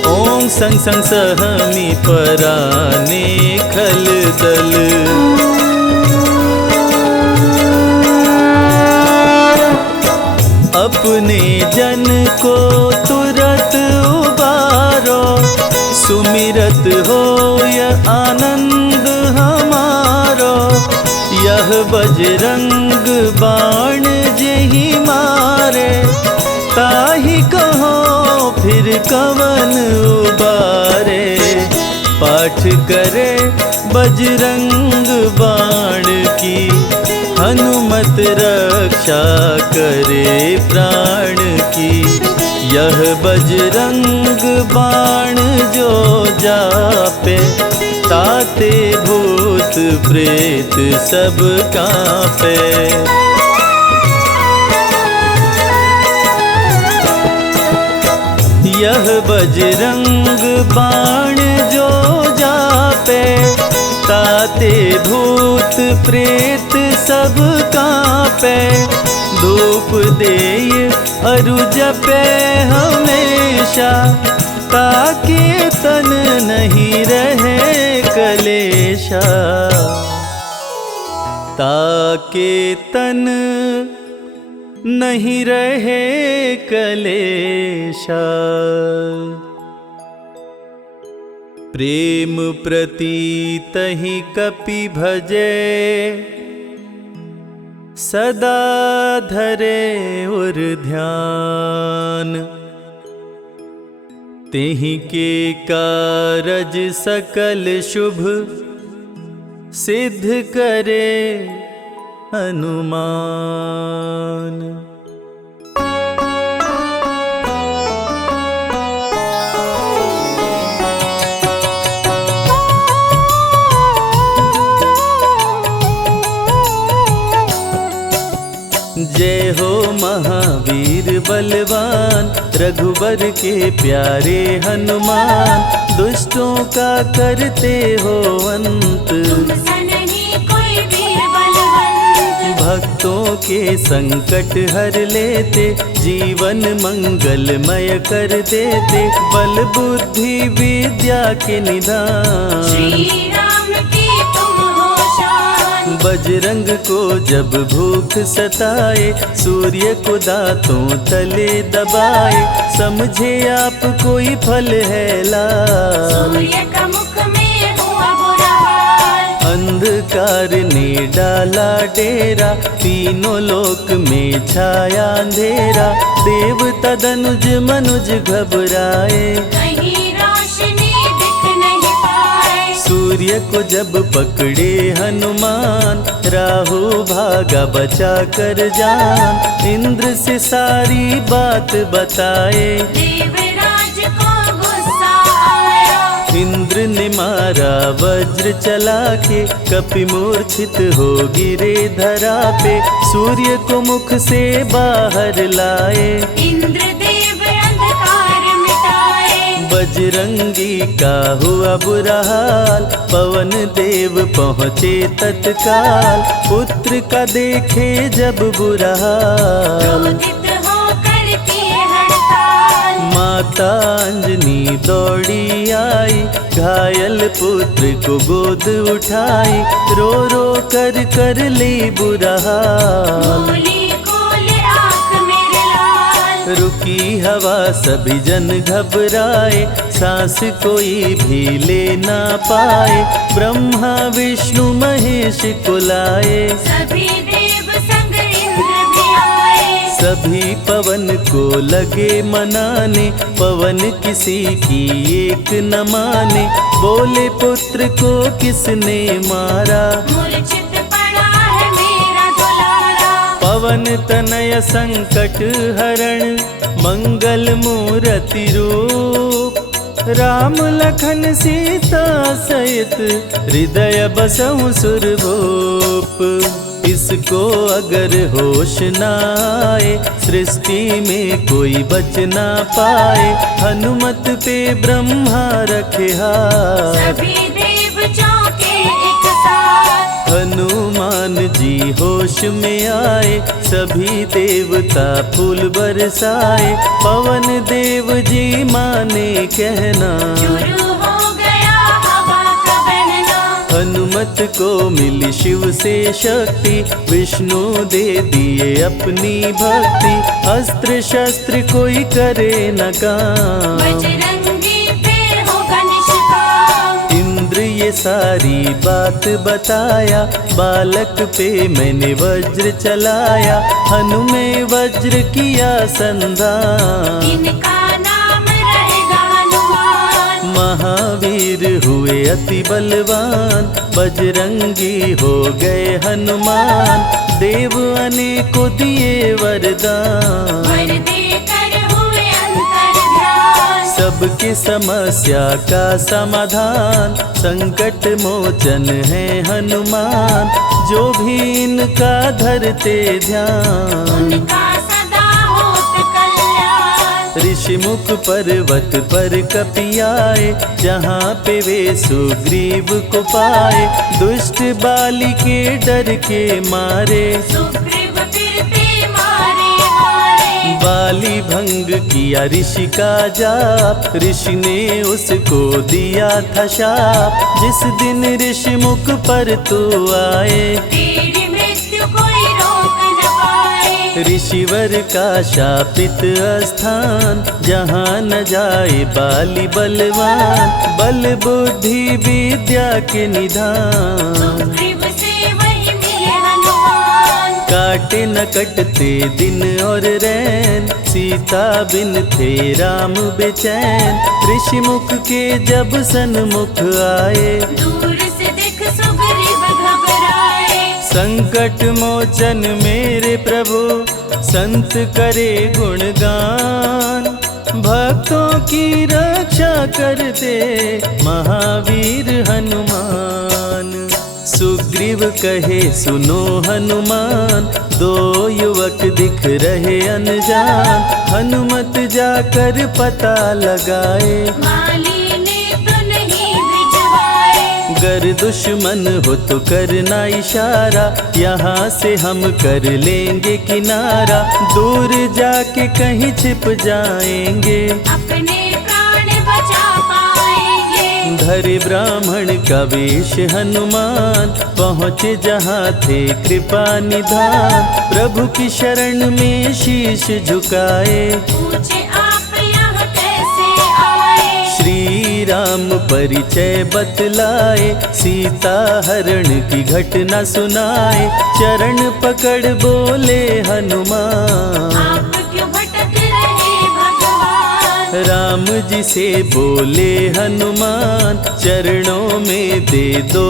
ओं संग संग सहमी पराने खल दल। अपने जन को तुरत उबारो, सुमिरत होय आनंद हमारो। यह बजरंग बाण जेहि मारे, ताहि कहो फिर कवन उबारे। पाठ करे बजरंग बाण की, हनुमत रक्षा करे प्राण की। यह बजरंग बाण जो जापे, ताते भूत प्रेत सब कांपे। यह बजरंग बाण जो जापे, ताते भूत प्रेत सब कांपे। धूप देय अरु जपे हमेशा, ताके तन नहीं रहे कलेशा। ताके तन नहीं रहे कलेशा। प्रेम प्रतीत ही कपि भजे, सदा धरे उर ध्यान। तेहि के कारज सकल शुभ, सिद्ध करे हनुमान। जय हो महावीर बलवान, रघुबर के प्यारे हनुमान। दुष्टों का करते हो अंत, तुमसा नहीं कोई वीर बलवंत। भक्तों के संकट हर लेते, जीवन मंगलमय कर देते। बल बुद्धि विद्या के निदान, श्री राम की तुम हो शान। बजरंग को जब भूख सताए, सूर्य को दांतों तले दबाए। समझे आप कोई फल है लाल, सूर्य का मुख में हुआ बुरा हाल। अंधकार ने डाला डेरा, तीनों लोक में छाया अंधेरा। देवता धनुज मनुज घबराए, कहीं रोशनी दिख नहीं पाए। सूर्य को जब पकड़े हनुमान, राहु भागा बचा कर जान। इंद्र से सारी बात बताए, देवराज को गुस्सा आया। इंद्र ने मारा वज्र चला के, कपि मूर्छित हो गिरे धरा पे। सूर्य को मुख से बाहर लाए, इंद्रदेव अंधकार मिटाए। बजरंगी का हुआ बुरा हाल, पवन देव पहुँचे तत्काल। पुत्र का देखे जब बुरा हाल, क्रोधित होकर किए हड़ताल। माता अंजनी दौड़ी आई, घायल पुत्र को गोद उठाई। रो रो कर ली बुरा हाल, बोली खोले आँख मेरे लाल। रुकी हवा सभी जन घबराए, सांस कोई भी ले ना पाए। ब्रह्मा विष्णु महेश को लाए, सभी देव संग इंद्र भी आए। सभी पवन को लगे मनाने। पवन किसी की एक न माने, बोले पुत्र को किसने मारा। मूर्छित पड़ा है मेरा दुलारा। पवन तनय संकट हरण, मंगल मूर्ति रूप। राम लखन सीता सहित, हृदय बसहु सुरभूप। इसको अगर होश न आए, सृष्टि में कोई बच ना पाए। हनुमत पे ब्रह्मा रखे हाथ, सभी देव चौके एक साथ। हनुमान जी होश में आए, सभी देवता फूल बरसाए। पवन देव जी माने कहना, शुरू हो गया हवा का बहना। हनुमत को मिली शिव से शक्ति, विष्णु दे दिए अपनी भक्ति। अस्त्र शस्त्र कोई करे न काम, बजरंगी पे होगा निष्काम। इंद्र ये सारी बात बताया, बालक पे मैंने वज्र चलाया। हनुमे वज्र किया संधान, इनका नाम रहेगा हनुमान। महावीर हुए अति बलवान, बजरंगी हो गए हनुमान। देव अनेको दिए वरदान, वर देकर हुए अंतर ध्यान। सबकी समस्या का समाधान, संकट मोचन है हनुमान। जो भी इनका धरते ध्यान, उनका सदा होत कल्याण। ऋषि मुख पर्वत पर कपियाए, जहाँ पे वे सुग्रीव को पाए। दुष्ट बाली के डर के मारे, सुग्रीव फिरते मारे मारे। बाली भंग किया ऋषि का जाप, ऋषि ने उसको दिया था शाप। जिस दिन ऋषि मुख पर तू आए, तेरी मृत्यु कोई रोक न पाए। ऋषिवर का शापित स्थान, जहाँ न जाए बाली बलवान। बल बुद्धि विद्या के निधान, सुग्रीव से वही मिले हनुमान। काटे न कटते दिन और रैन, सीता बिन थे राम बेचैन। ऋषि मुख के जब सन्मुख आए, दूर से देख सुग्रीव घबराए। संकट मोचन मेरे प्रभु, संत करे गुणगान। भक्तों की रक्षा करते महावीर हनुमान। सुग्रीव कहे सुनो हनुमान, दो युवक दिख रहे अनजान। हनुमत जाकर पता लगाए, माली ने तो नहीं भिजवाए। गर दुश्मन हो तो करना इशारा, यहाँ से हम कर लेंगे किनारा। दूर जाके कहीं छिप जाएंगे, अपने प्राण बचा पाएंगे। धरे ब्राह्मण का वेश हनुमान, पहुँचे जहाँ थे कृपा निधान। प्रभु की शरण में शीश झुकाए, पूछे आप यहाँ कैसे आए। श्री राम परिचय बतलाए। सीता हरण की घटना सुनाए, चरण पकड़ बोले हनुमान। आप क्यों भटक रहे भगवान। राम जी से बोले हनुमान, चरणों में दे दो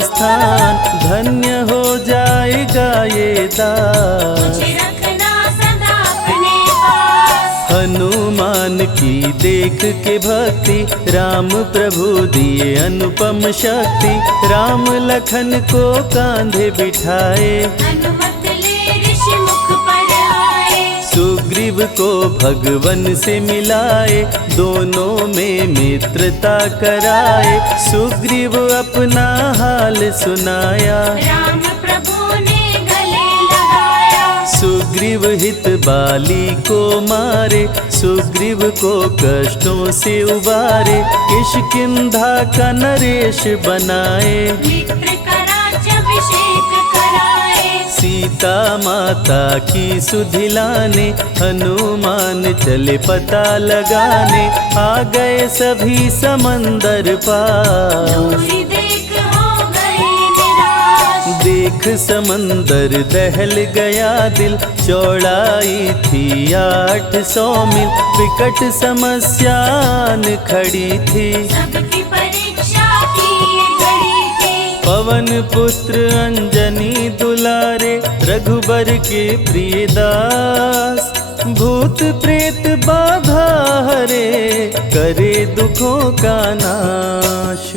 स्थान। धन्य हो जाएगा ये दास, मुझे रखना सदा अपने पास। हनुमान की देख के भक्ति, राम प्रभु दिए अनुपम शक्ति। राम लखन को कांधे बिठाए, अनुमत ले ऋषि मुख पर आए। सुग्रीव को भगवन से मिलाए, दोनों में मित्रता कराए। सुग्रीव अपना हाल सुनाया, राम प्रभु ने गले लगाया। सुग्रीव हित बाली को मारे, सुग्रीव को कष्टों से उबारे। किष्किंधा का नरेश बनाए, मित्र का राज्याभिषेक कराए। सीता माता की सुधि लाने, हनुमान चले पता लगाने। आ गए सभी समंदर पार, दूरी देख हो गए निराश। देख समंदर दहल गया दिल। चौड़ाई थी 800 मील, विकट समस्यान खड़ी थी। सबकी परीक्षा की ये घड़ी थी। पवन पुत्र अंजनी दुलारे, रघुबर के प्रिय दास। भूत प्रेत बाधा हरे, करे दुखों का नाश।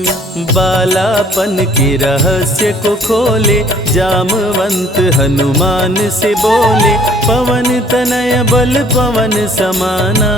बालापन के रहस्य को खोले, जामवंत हनुमान से बोले। पवन तनय बल पवन समाना,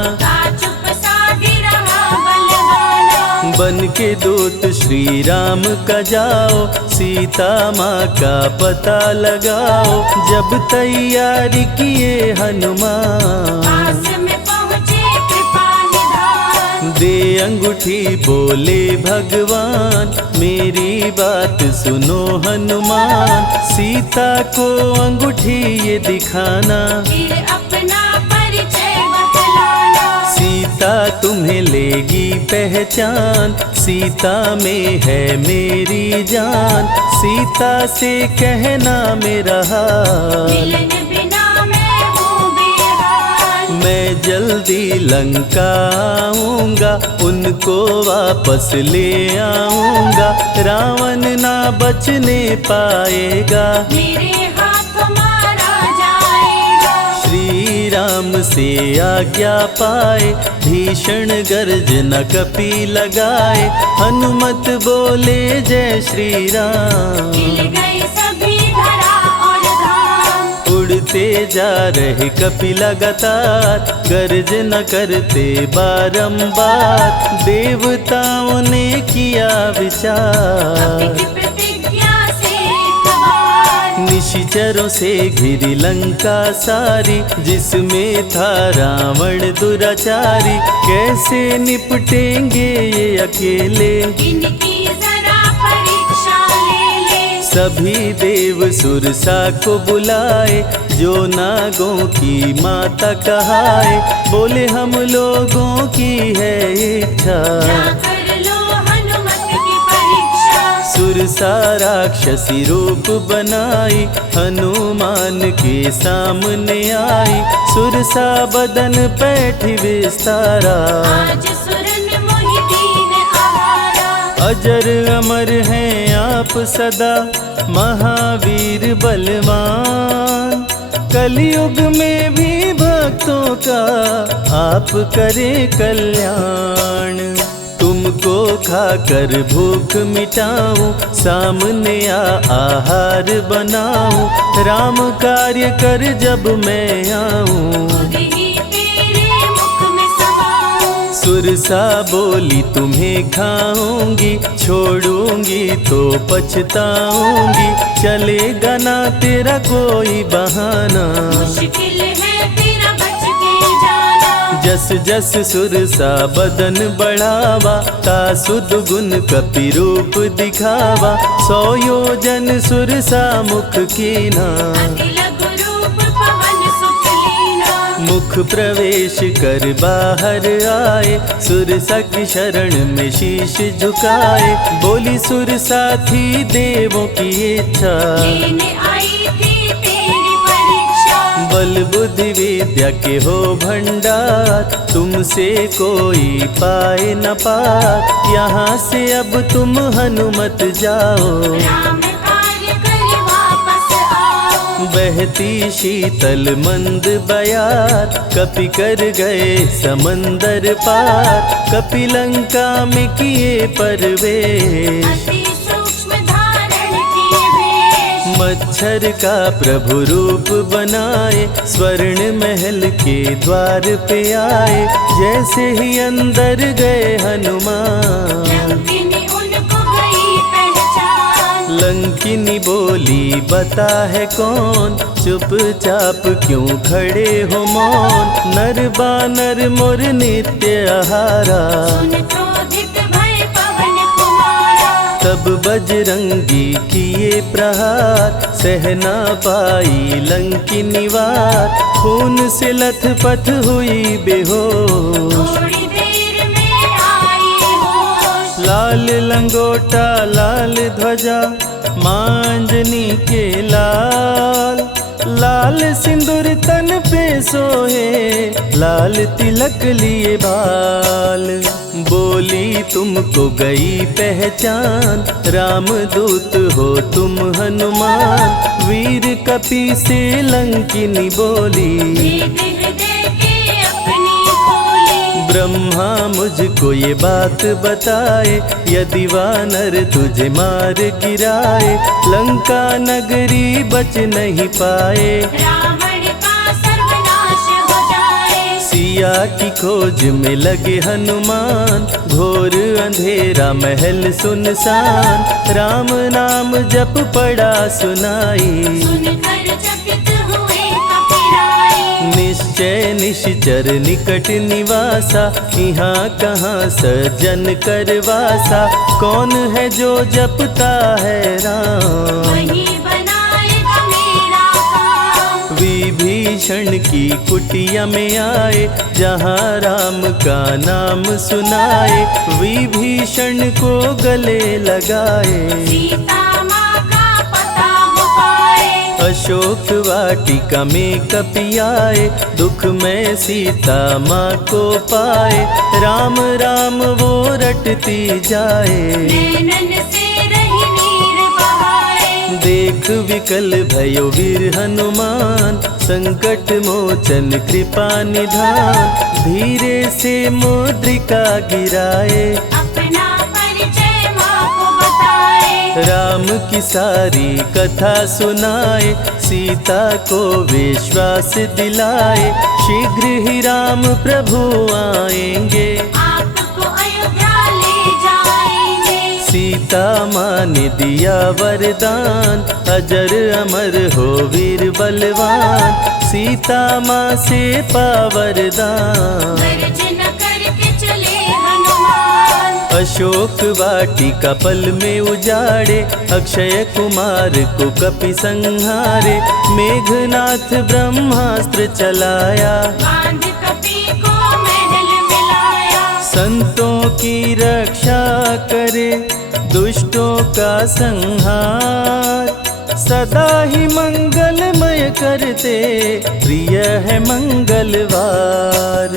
चुप साधी रहा बलवाना। बन के दूत श्री राम का जाओ, सीता माँ का पता लगाओ। जब तैयारी किए हनुमान, पास में पहुँचे कृपा निधान। दे अंगूठी बोले भगवान, मेरी बात सुनो हनुमान। सीता को अंगूठी ये दिखाना, फिर अपना परिचय बतलाना। सीता तुम्हें लेगी पहचान। सीता में है मेरी जान, सीता से कहना मेरा हाल। मिलन बिना मैं हूँ बेहाल। मैं जल्दी लंका आऊंगा, उनको वापस ले आऊंगा। रावण ना बचने पाएगा, मेरे हाथ मारा जाएगा। श्री राम से आज्ञा पाए, भीषण गर्जना कपि लगाए, हनुमत बोले जय श्री राम। हिल गए सभी धरा और धाम, उड़ते जा रहे कपि लगातार, गर्जना करते बारंबार, देवताओं ने किया विचार। कपि की प्रतिज्ञा से सवार, निशिचरों से घिरी लंका सारी, जिसमें था रावण दुराचारी, कैसे निपटेंगे ये अकेले, इनकी जरा परीक्षा ले ले। सभी देव सुरसा को बुलाए, जो नागों की माता कहाए, बोले हम लोगों की है इच्छा, कर लो हनुमत की परीक्षा। सुरसा राक्षसी रूप बनाई, हनुमान के सामने आई, सुरसा बदन पैठ विस्तारा, आज सुरन मोहि दीन आहारा। अजर अमर हैं आप सदा, महावीर बलवान, कलयुग में भी भक्तों का आप करें कल्याण। तुमको खाकर भूख मिटाऊं, सामने आहार बनाऊं, राम कार्य कर जब मैं आऊं। खुद ही तेरे मुख में समाऊं, सुरसा बोली तुम्हें खाऊंगी, छोड़ूंगी तो पछताऊंगी, चलेगा ना तेरा कोई बहाना, मुश्किल है तेरा बच के जाना। जस जस सुरसा बदन बढ़ावा, तासुद गुण कपि रूप दिखावा, 100 योजन सुरसा मुख कीना, अति लघु रूप पवन सुख लीना। मुख प्रवेश कर बाहर आए, सुरसा की शरण में शीश झुकाए, बोली सुरसा थी देवों की इच्छा, लेने आई थी तेरी परीक्षा। बल बुद्धि विद्या के हो भंडार, तुमसे कोई पाए न पार, यहाँ से अब तुम हनुमत जाओ, राम कार्य कर वापस आओ। बहती शीतल मंद बयार, कपि कर गए समंदर पार, कपि लंका में किए प्रवेश, अति सूक्ष्म धारण किए वेश। मच्छर का प्रभु रूप बनाए, स्वर्ण महल के द्वार पे आए, जैसे ही अंदर गए हनुमान, लंकिनी उनको गई पहचान। लंकिनी बोली बता है कौन, चुपचाप क्यों खड़े हो मौन, नर बानर मोर नित्य आहारा, सुन क्रोधित भय पवन कुमारा। तब बजरंगी किए प्रहार, सहना पाई लंकिनी वार, खून से लथपथ हुई बेहोश, थोड़ी देर में आई होश। लाल लंगोटा लाल ध्वजा, मांजनी के लाल, लाल सिंदूर तन पे सोहे, लाल तिलक लिए बाल, बोली तुमको गई पहचान, रामदूत हो तुम हनुमान, वीर कपि से लंकिनी बोली, भेद हृदय के अपनी खोली। ब्रह्मा मुझको ये बात बताए, यदि वानर तुझे मार गिराए, लंका नगरी बच नहीं पाए, रावण का सर्वनाश हो जाए। सिया की खोज में लगे हनुमान, घोर अंधेरा महल सुनसान, राम नाम जप पड़ा सुनाई, सुनकर चकित हुए कपिराए। निश्चय निश्चर निकट निवासा, यहाँ कहाँ सज्जन करवासा, कौन है जो जपता है राम, वही बनाएगा मेरा काम। विभीषण की कुटिया में आए, जहाँ राम का नाम सुनाए, विभीषण को गले लगाए, सीता माँ का पता हो पाए। अशोक वाटिका में कपि आए, दुख में सीता माँ को पाए, राम राम वो रटती जाए, नैनन से रही नीर बहाए। देख विकल भयो वीर हनुमान, संकट मोचन कृपा निधान। धीरे से मुद्रिका गिराए, अपना परिचय माँ को बताए। राम की सारी कथा सुनाए, सीता को विश्वास दिलाए। शीघ्र ही राम प्रभु आएंगे, आपको अयोध्या ले जाएंगे। सीता माँ ने दिया वरदान, अजर अमर हो वीर बलवान। सीता माँ से पा वरदान, गर्जना करके चले हनुमान। अशोक वाटिका पल में उजाड़े, अक्षय कुमार को कपि संहारे। मेघनाथ ब्रह्मास्त्र चलाया, बांध कपि को महल मिलाया। संतों की रक्षा करे, दुष्टों का संहार। सदा ही मंगलमय करते, प्रिय है मंगलवार।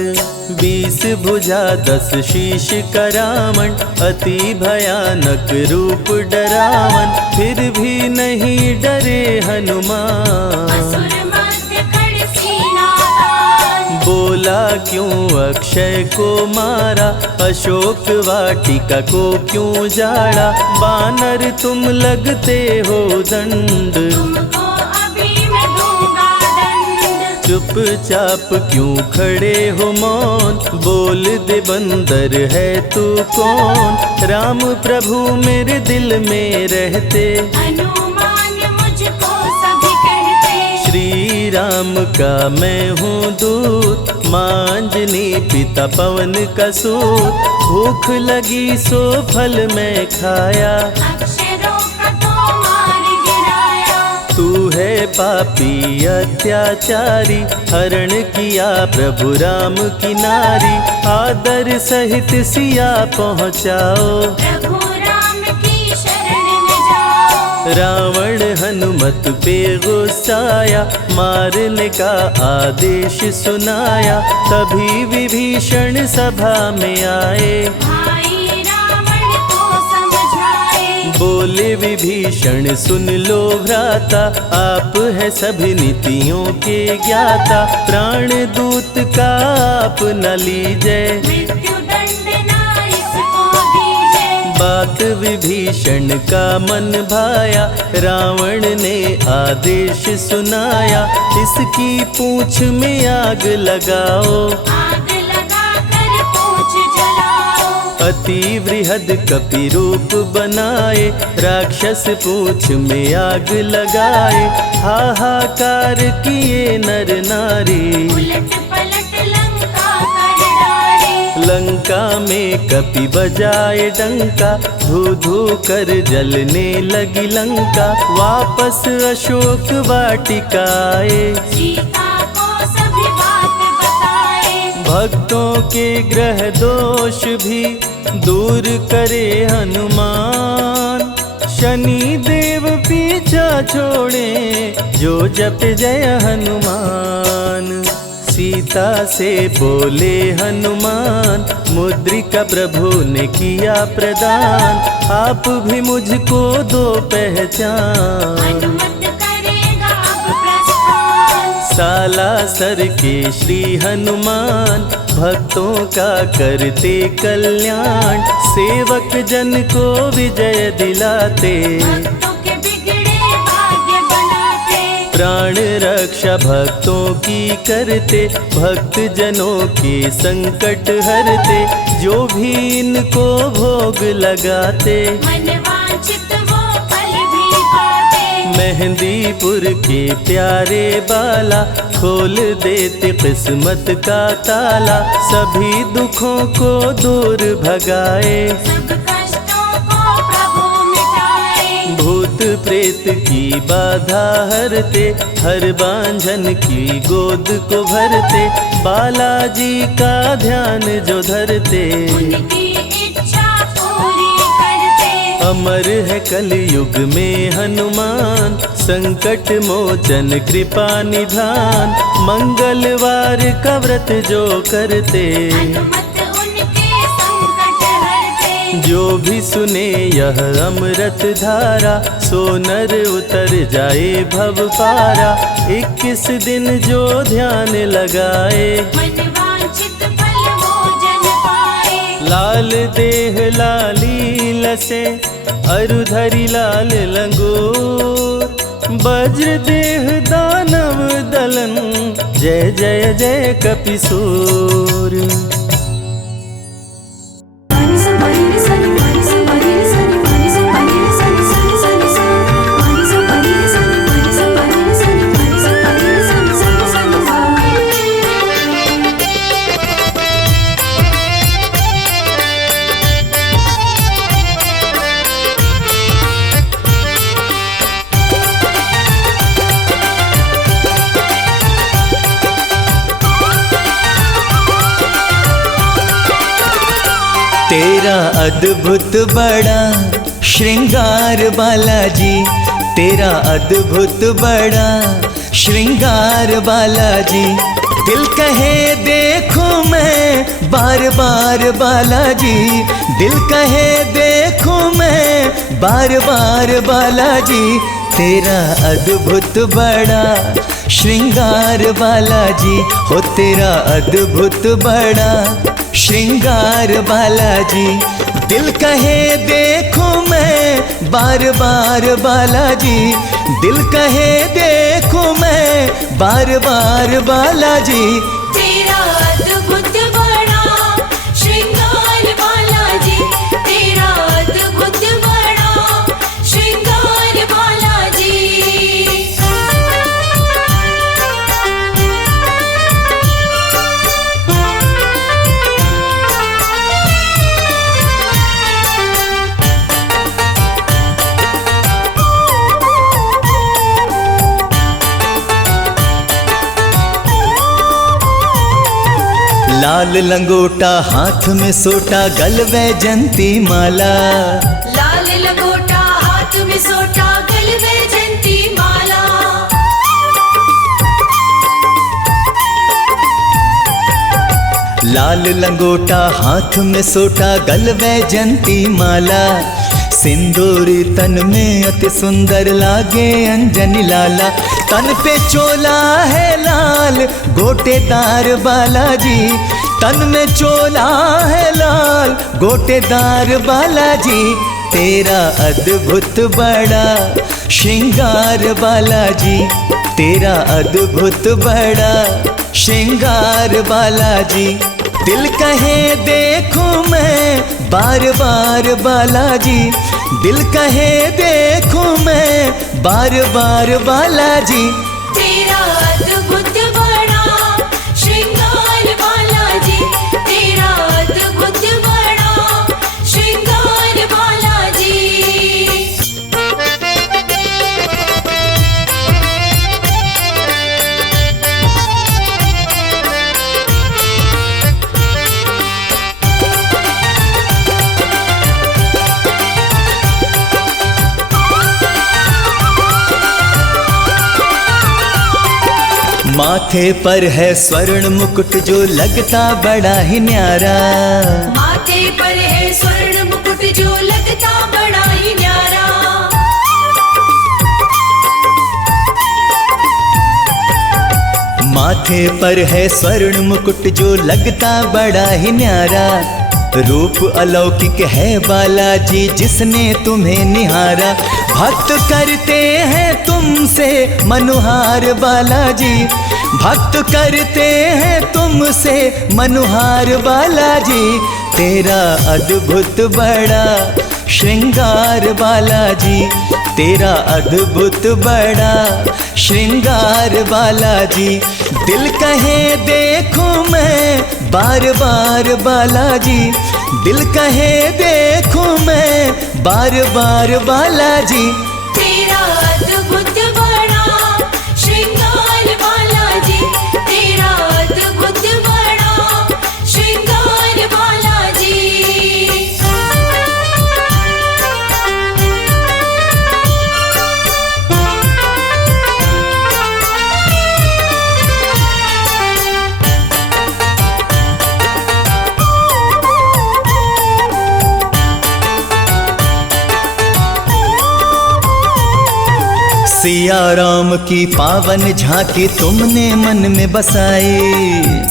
20 भुजा 10 शीश करावन, अति भयानक रूप डरावन। फिर भी नहीं डरे हनुमान, असुर मध्य खड़ सीना तान। बोला क्यों अक्षय को मारा, अशोक वाटिका को क्यों जाड़ा। बानर तुम लगते हो दंड, तुमको अभी मैं दूंगा दंड। चुपचाप क्यों खड़े हो मौन, बोल दे बंदर है तू कौन। राम प्रभु मेरे दिल में रहते, हनुमान मुझको सभी कहते। श्री राम का मैं हूँ दूत, माँ अंजनी पिता पवन का सूत। भूख लगी सो फल मैं खाया, अक्षरों का तो मार गिराया। तू है पापी अत्याचारी, हरण किया प्रभु राम की नारी। आदर सहित सिया पहुँचाओ, प्रभु राम की शरण में जाओ। रावण हनुमत पे गुस्साया, मारने का आदेश सुनाया। तभी विभीषण सभा में आए, भाई रावण को समझाए। बोले विभीषण सुन लो भ्राता, आप है सभी नीतियों के ज्ञाता। प्राण दूत का आप न लीजिए, मृत्यु दंड ना इसको दीजिए। बात विभीषण का मन भाया, रावण ने आदेश सुनाया। इसकी पूंछ में आग लगाओ, आग लगा कर पूछ जलाओ। अति वृहद कपि रूप बनाए, राक्षस पूंछ में आग लगाए। हाहाकार किए नर नारी, उलट पलट लंका कर डाले। लंका में कपि बजाए डंका, धू धू कर जलने लगी लंका। वापस अशोक वाटिका आए, सीता को सभी बात बताए। भक्तों के ग्रह दोष भी दूर करे हनुमान। शनि देव पीछा छोड़े, जो जप जय हनुमान। सीता से बोले हनुमान, मुद्रिका प्रभु ने किया प्रदान। आप भी मुझको दो पहचान, अनुमत करेगा अब प्रस्थान। सालासर के श्री हनुमान, भक्तों का करते कल्याण। सेवक जन को विजय दिलाते, भक्तों के बिगड़े भाग्य बनाते। प्राण रक्षा भक्तों की करते, भक्त जनों के संकट हरते। जो भी इनको भोग लगाते, मन वांछित वो फल भी पाते। मेहंदीपुर के प्यारे बाला, खोल देते किस्मत का ताला। सभी दुखों को दूर भगाए, सब कष्टों को प्रभु मिटाए। भूत प्रेत की बाधा हरते, हर बांझन की गोद को भरते। बालाजी का ध्यान जो धरते, उनकी इच्छा पूरी करते। अमर है कलयुग में हनुमान, संकट मोचन कृपा निधान। मंगलवार का व्रत जो करते, हनुमत उनके संकट हरते। जो भी सुने यह अमृत धारा, सो नर उतर जाए भव पारा। 21 दिन जो ध्यान लगाए, मन वांछित फल भोजन पाए। लाल देह लाली लसे, अरुधरी लाल लंगूर। वज्र देह दानव दलन, जय जय जय कपिसूर। तेरा अद्भुत बड़ा श्रृंगार बालाजी, तेरा अद्भुत बड़ा श्रृंगार बालाजी। दिल कहे देखो मैं बार बार बालाजी, दिल कहे देखो मैं बार बार बालाजी। तेरा अद्भुत बड़ा श्रृंगार बालाजी, हो तेरा अद्भुत बड़ा श्रृंगार बालाजी। दिल कहे देखो मैं बार बार बालाजी, दिल कहे देखो मैं बार बार बालाजी। तेरा अद्भुत बड़ा श्रृंगार बालाजी, तेरा अद्भुत बड़ा श्रृंगार बालाजी। लाल लंगोटा हाथ में सोटा, गल वैजंती माला। लाल लंगोटा हाथ में सोटा, गल वैजंती माला। लाल लंगोटा हाथ में सोटा, गल वैजंती माला। सिंदूरी तन में अति सुंदर लागे अंजनी लाला। तन पे चोला है लाल गोटेदार बालाजी, तन में चोला है लाल गोटेदार बालाजी। तेरा अद्भुत बड़ा श्रृंगार बालाजी, तेरा अद्भुत बड़ा श्रृंगार बालाजी। दिल कहे देखो मैं बार बार बालाजी, दिल कहे देखो मैं बार बार बालाजी। तेरा अद्भुत बड़ा श्रृंगार बालाजी, तेरा अद्भुत बड़ा श्रृंगार बालाजी। माथे पर है स्वर्ण मुकुट जो लगता बड़ा ही न्यारा। माथे पर है स्वर्ण मुकुट जो लगता बड़ा ही न्यारा। माथे पर है स्वर्ण मुकुट जो लगता बड़ा ही न्यारा। रूप अलौकिक है बालाजी जिसने तुम्हें निहारा। भक्त करते हैं तुमसे मनुहार बालाजी, भक्त करते हैं तुमसे मनुहार बालाजी। तेरा अद्भुत बड़ा श्रृंगार बालाजी, तेरा अद्भुत बड़ा श्रृंगार बालाजी। दिल कहे देखो मैं बार बार बालाजी, दिल कहे देखो मैं बार बार बालाजी। तेरा अद्भुत बड़ा श्रृंगार बालाजी, तेरा अद्भुत बड़ा श्रृंगार बालाजी। सिया राम की पावन झांकी तुमने मन में बसाई।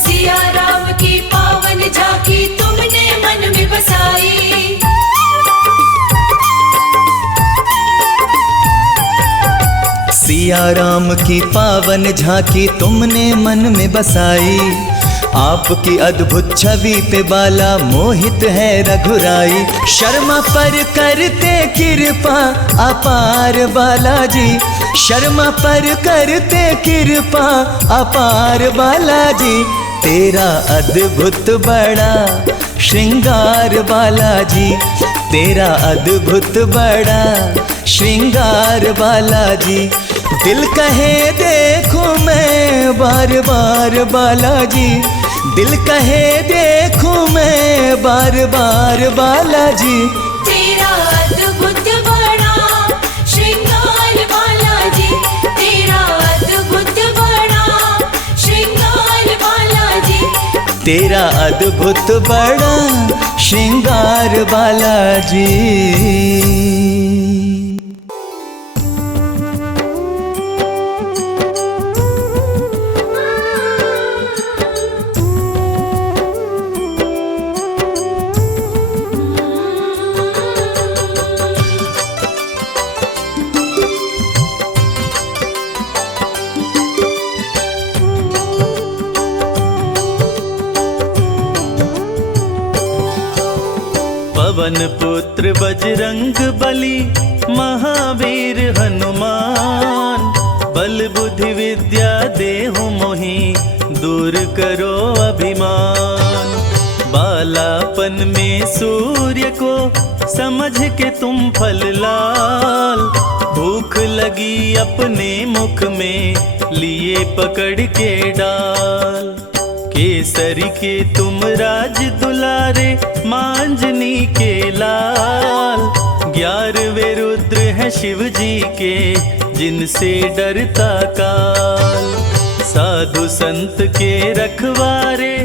सिया राम की पावन झांकी तुमने मन में बसाई। सिया राम की पावन झांकी तुमने मन में बसाई। आपकी अद्भुत छवि पे बाला मोहित है रघुराई। शर्मा पर करते कृपा अपार बालाजी, शर्मा पर करते कृपा अपार बालाजी। तेरा अद्भुत बड़ा श्रृंगार बालाजी, तेरा अद्भुत बड़ा श्रृंगार बालाजी। दिल कहे देखो मैं बार बार बालाजी, दिल कहे देखूं मैं बार बार बालाजी। तेरा अद्भुत बड़ा श्रृंगार बालाजी, तेरा अद्भुत बड़ा श्रृंगार बालाजी। तेरा अद्भुत बड़ा श्रृंगार बालाजी। पवन पुत्र बजरंग बली महावीर हनुमान। बल बुद्धि विद्या देहु मोहि दूर करो अभिमान। बालापन में सूर्य को समझ के तुम फल लाल। भूख लगी अपने मुख में लिए पकड़ के डाल। केसरी के तुम राज दुलारे मांजनी के लाल। 11वें रुद्र है शिव जी के जिनसे डरता काल। साधु संत के रखवारे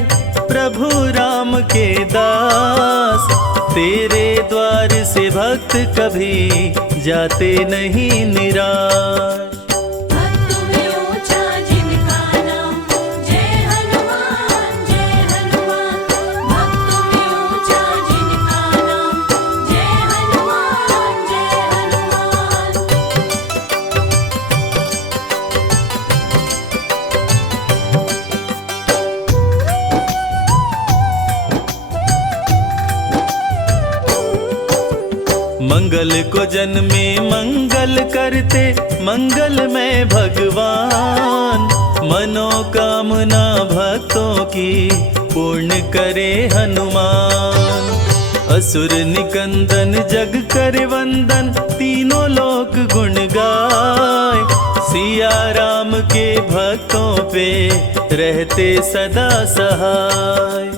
प्रभु राम के दास। तेरे द्वार से भक्त कभी जाते नहीं निराश। मंगल को जन्मे मंगल करते मंगल में भगवान। मनोकामना भक्तों की पूर्ण करे हनुमान। असुर निकंदन जग कर वंदन तीनों लोक गुण गाय। सिया राम के भक्तों पे रहते सदा सहाय।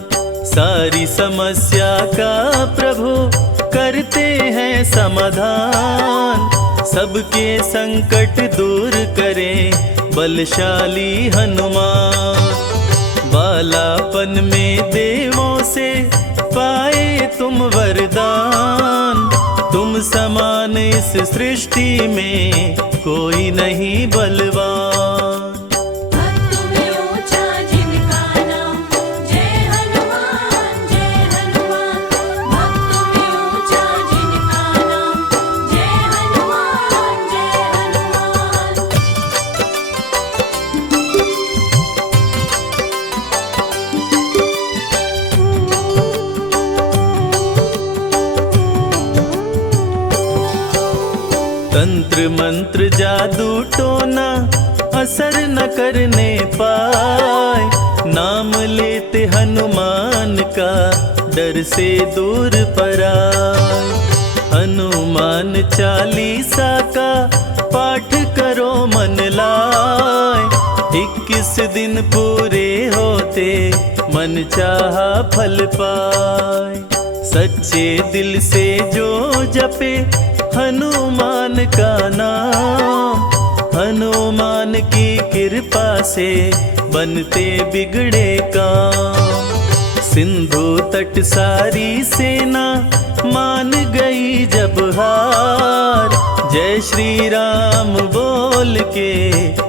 सारी समस्या का प्रभु करते हैं समाधान। सबके संकट दूर करें बलशाली हनुमान। बालापन में देवों से पाए तुम वरदान। तुम समान इस सृष्टि में कोई नहीं बलवान। तंत्र मंत्र जादू टोना असर न करने पाए। नाम लेते हनुमान का डर से दूर पराए। हनुमान चालीसा का पाठ करो मन लाए। 21 दिन पूरे होते मन चाहा फल पाए। सच्चे दिल से जो जपे हनुमान का नाम। हनुमान की कृपा से बनते बिगड़े काम। सिंधु तट सारी सेना मान गई जब हार। जय श्री राम बोल बोल के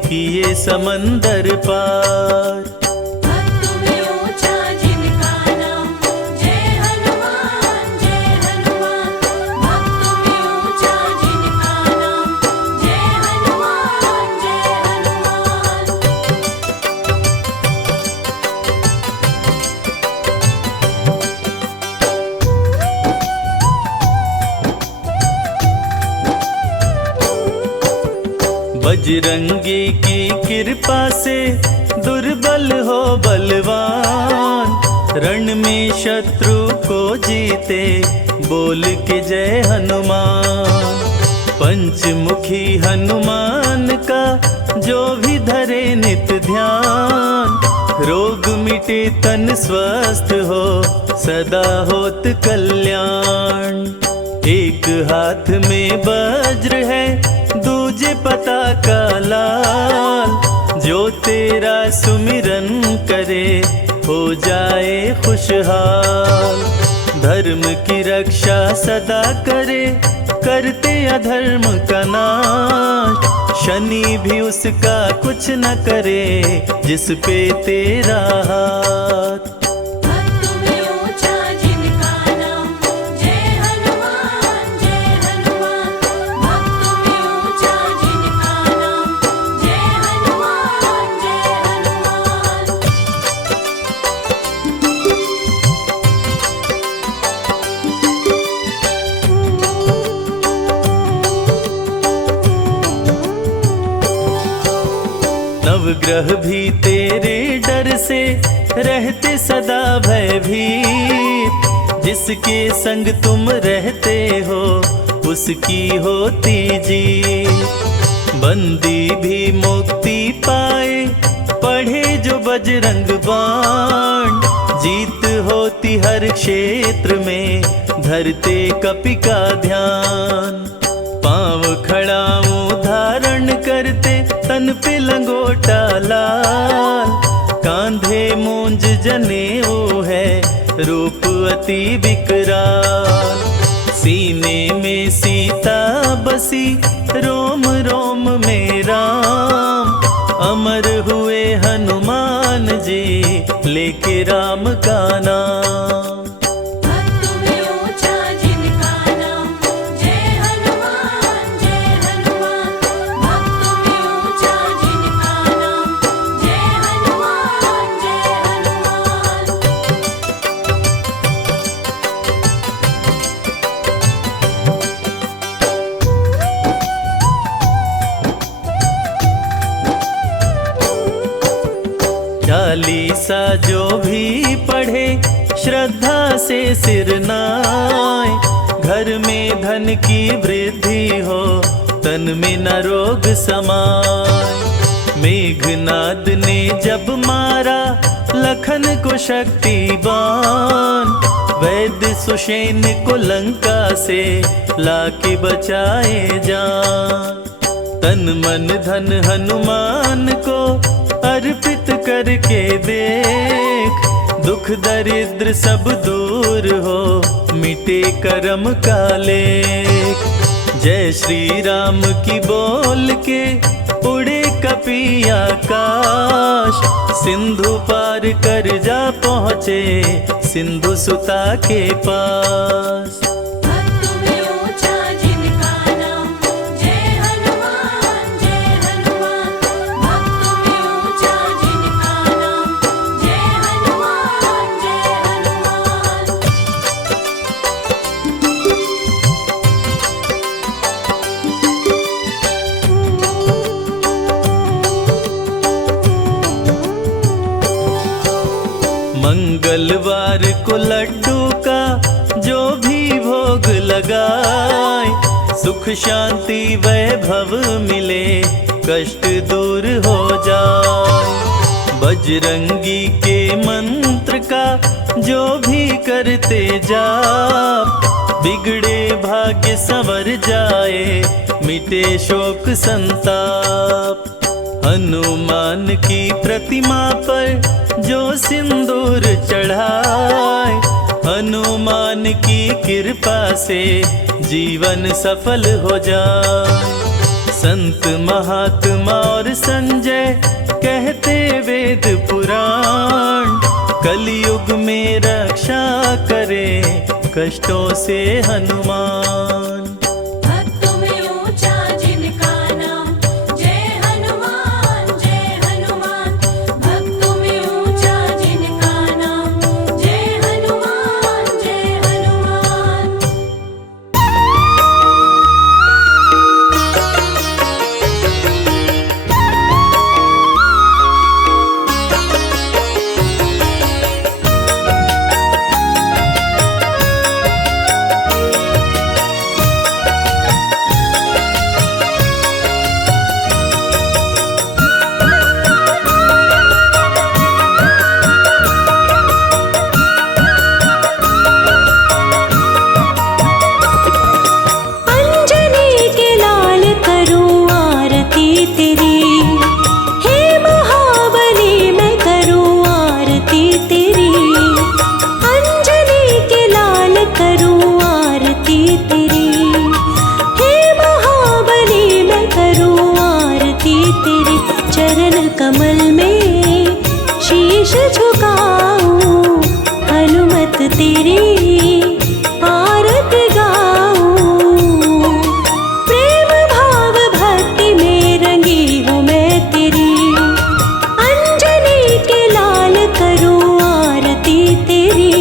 किए समंदर पार। भक्त में ऊंचा जिनका नाम, जय हनुमान जय हनुमान। भक्त में ऊंचा जिनका नाम, जय हनुमान जय हनुमान। बजरंगी की कृपा से दुर्बल हो बलवान, रण में शत्रु को जीते बोल के जय हनुमान। पंचमुखी हनुमान का जो भी धरे नित ध्यान, रोग मिटे तन स्वस्थ हो सदा होत कल्याण। एक हाथ में वज्र है दूजे पताका लाल, जो तेरा सुमिरन करे हो जाए खुशहाल। धर्म की रक्षा सदा करे करते अधर्म का नाश, शनि भी उसका कुछ न करे जिस पे तेरा हाथ। भक्त में ऊंचा जिनका नाम, जय हनुमान जय हनुमान। भक्त में ऊंचा जिनका नाम, जय हनुमान जय हनुमान। नवग्रह भी तेरे डर से रहते सदा भयभीत, जिसके संग तुम रहते हो उसकी होती जीत। बंदी भी मुक्ति पाए पढ़े जो बजरंग बाण, जीत होती हर क्षेत्र में धरते कपि का ध्यान। पांव खड़ाऊं धारण करते तन पे लंगोटा लाल, कांधे मूंज जनेऊ है रूप अति विकराल। सीने में सीता बसी रोम रोम में राम, अमर हुए हनुमान जी लेके राम का नाम। भक्त में ऊंचा जिनका नाम, जय हनुमान जय हनुमान। भक्त में ऊंचा जिनका नाम, जय हनुमान जय हनुमान। चालीसा जो भी पढ़े श्रद्धा से सिर नाय, घर में धन की वृद्धि हो तन में न रोग समाय। मेघनाद ने जब मारा लखन को शक्तिबान, वैद्य सुषेण को लंका से लाके बचाए जान। तन मन धन हनुमान को अर्पित करके देख, दुख दरिद्र सब दूर हो मिटे कर्म का लेख। जय श्री राम की बोल के उड़े कपि आकाश, सिंधु पार कर जा पहुँचे सिंधु सुता के पास। भक्त में ऊंचा जिनका नाम, जय हनुमान जय हनुमान। भक्त में ऊंचा जिनका नाम, जय हनुमान जय हनुमान। मंगलवार को लड्डू का जो भी भोग लगाए, सुख शांति वैभव मिले कष्ट दूर हो जाए। बजरंगी के मंत्र का जो भी करते जाप, बिगड़े भाग्य संवर जाए मिटे शोक संताप। हनुमान की प्रतिमा पर जो सिंदूर चढ़ाए, हनुमान की कृपा से जीवन सफल हो जाए। संत महात्मा और संजय कहते वेद पुराण, कलयुग में रक्षा करे कष्टों से हनुमान। भक्तों में ऊंचा जिनका नाम, जय हनुमान जय हनुमान। भक्तों में ऊंचा जिनका नाम, जय हनुमान जय हनुमान। अंजनी के लाल करूं आरती तेरी, हे महाबली मैं करूं आरती तेरी। अंजनी के लाल करूं आरती तेरी, हे महाबली मैं करूं आरती तेरी। चरण कमल में शीश झुकाऊं, हनुमत तेरी आरती गाऊं। प्रेम भाव भक्ति में रंगी हूँ मैं तेरी, अंजनी के लाल करूं आरती तेरी।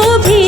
शोभे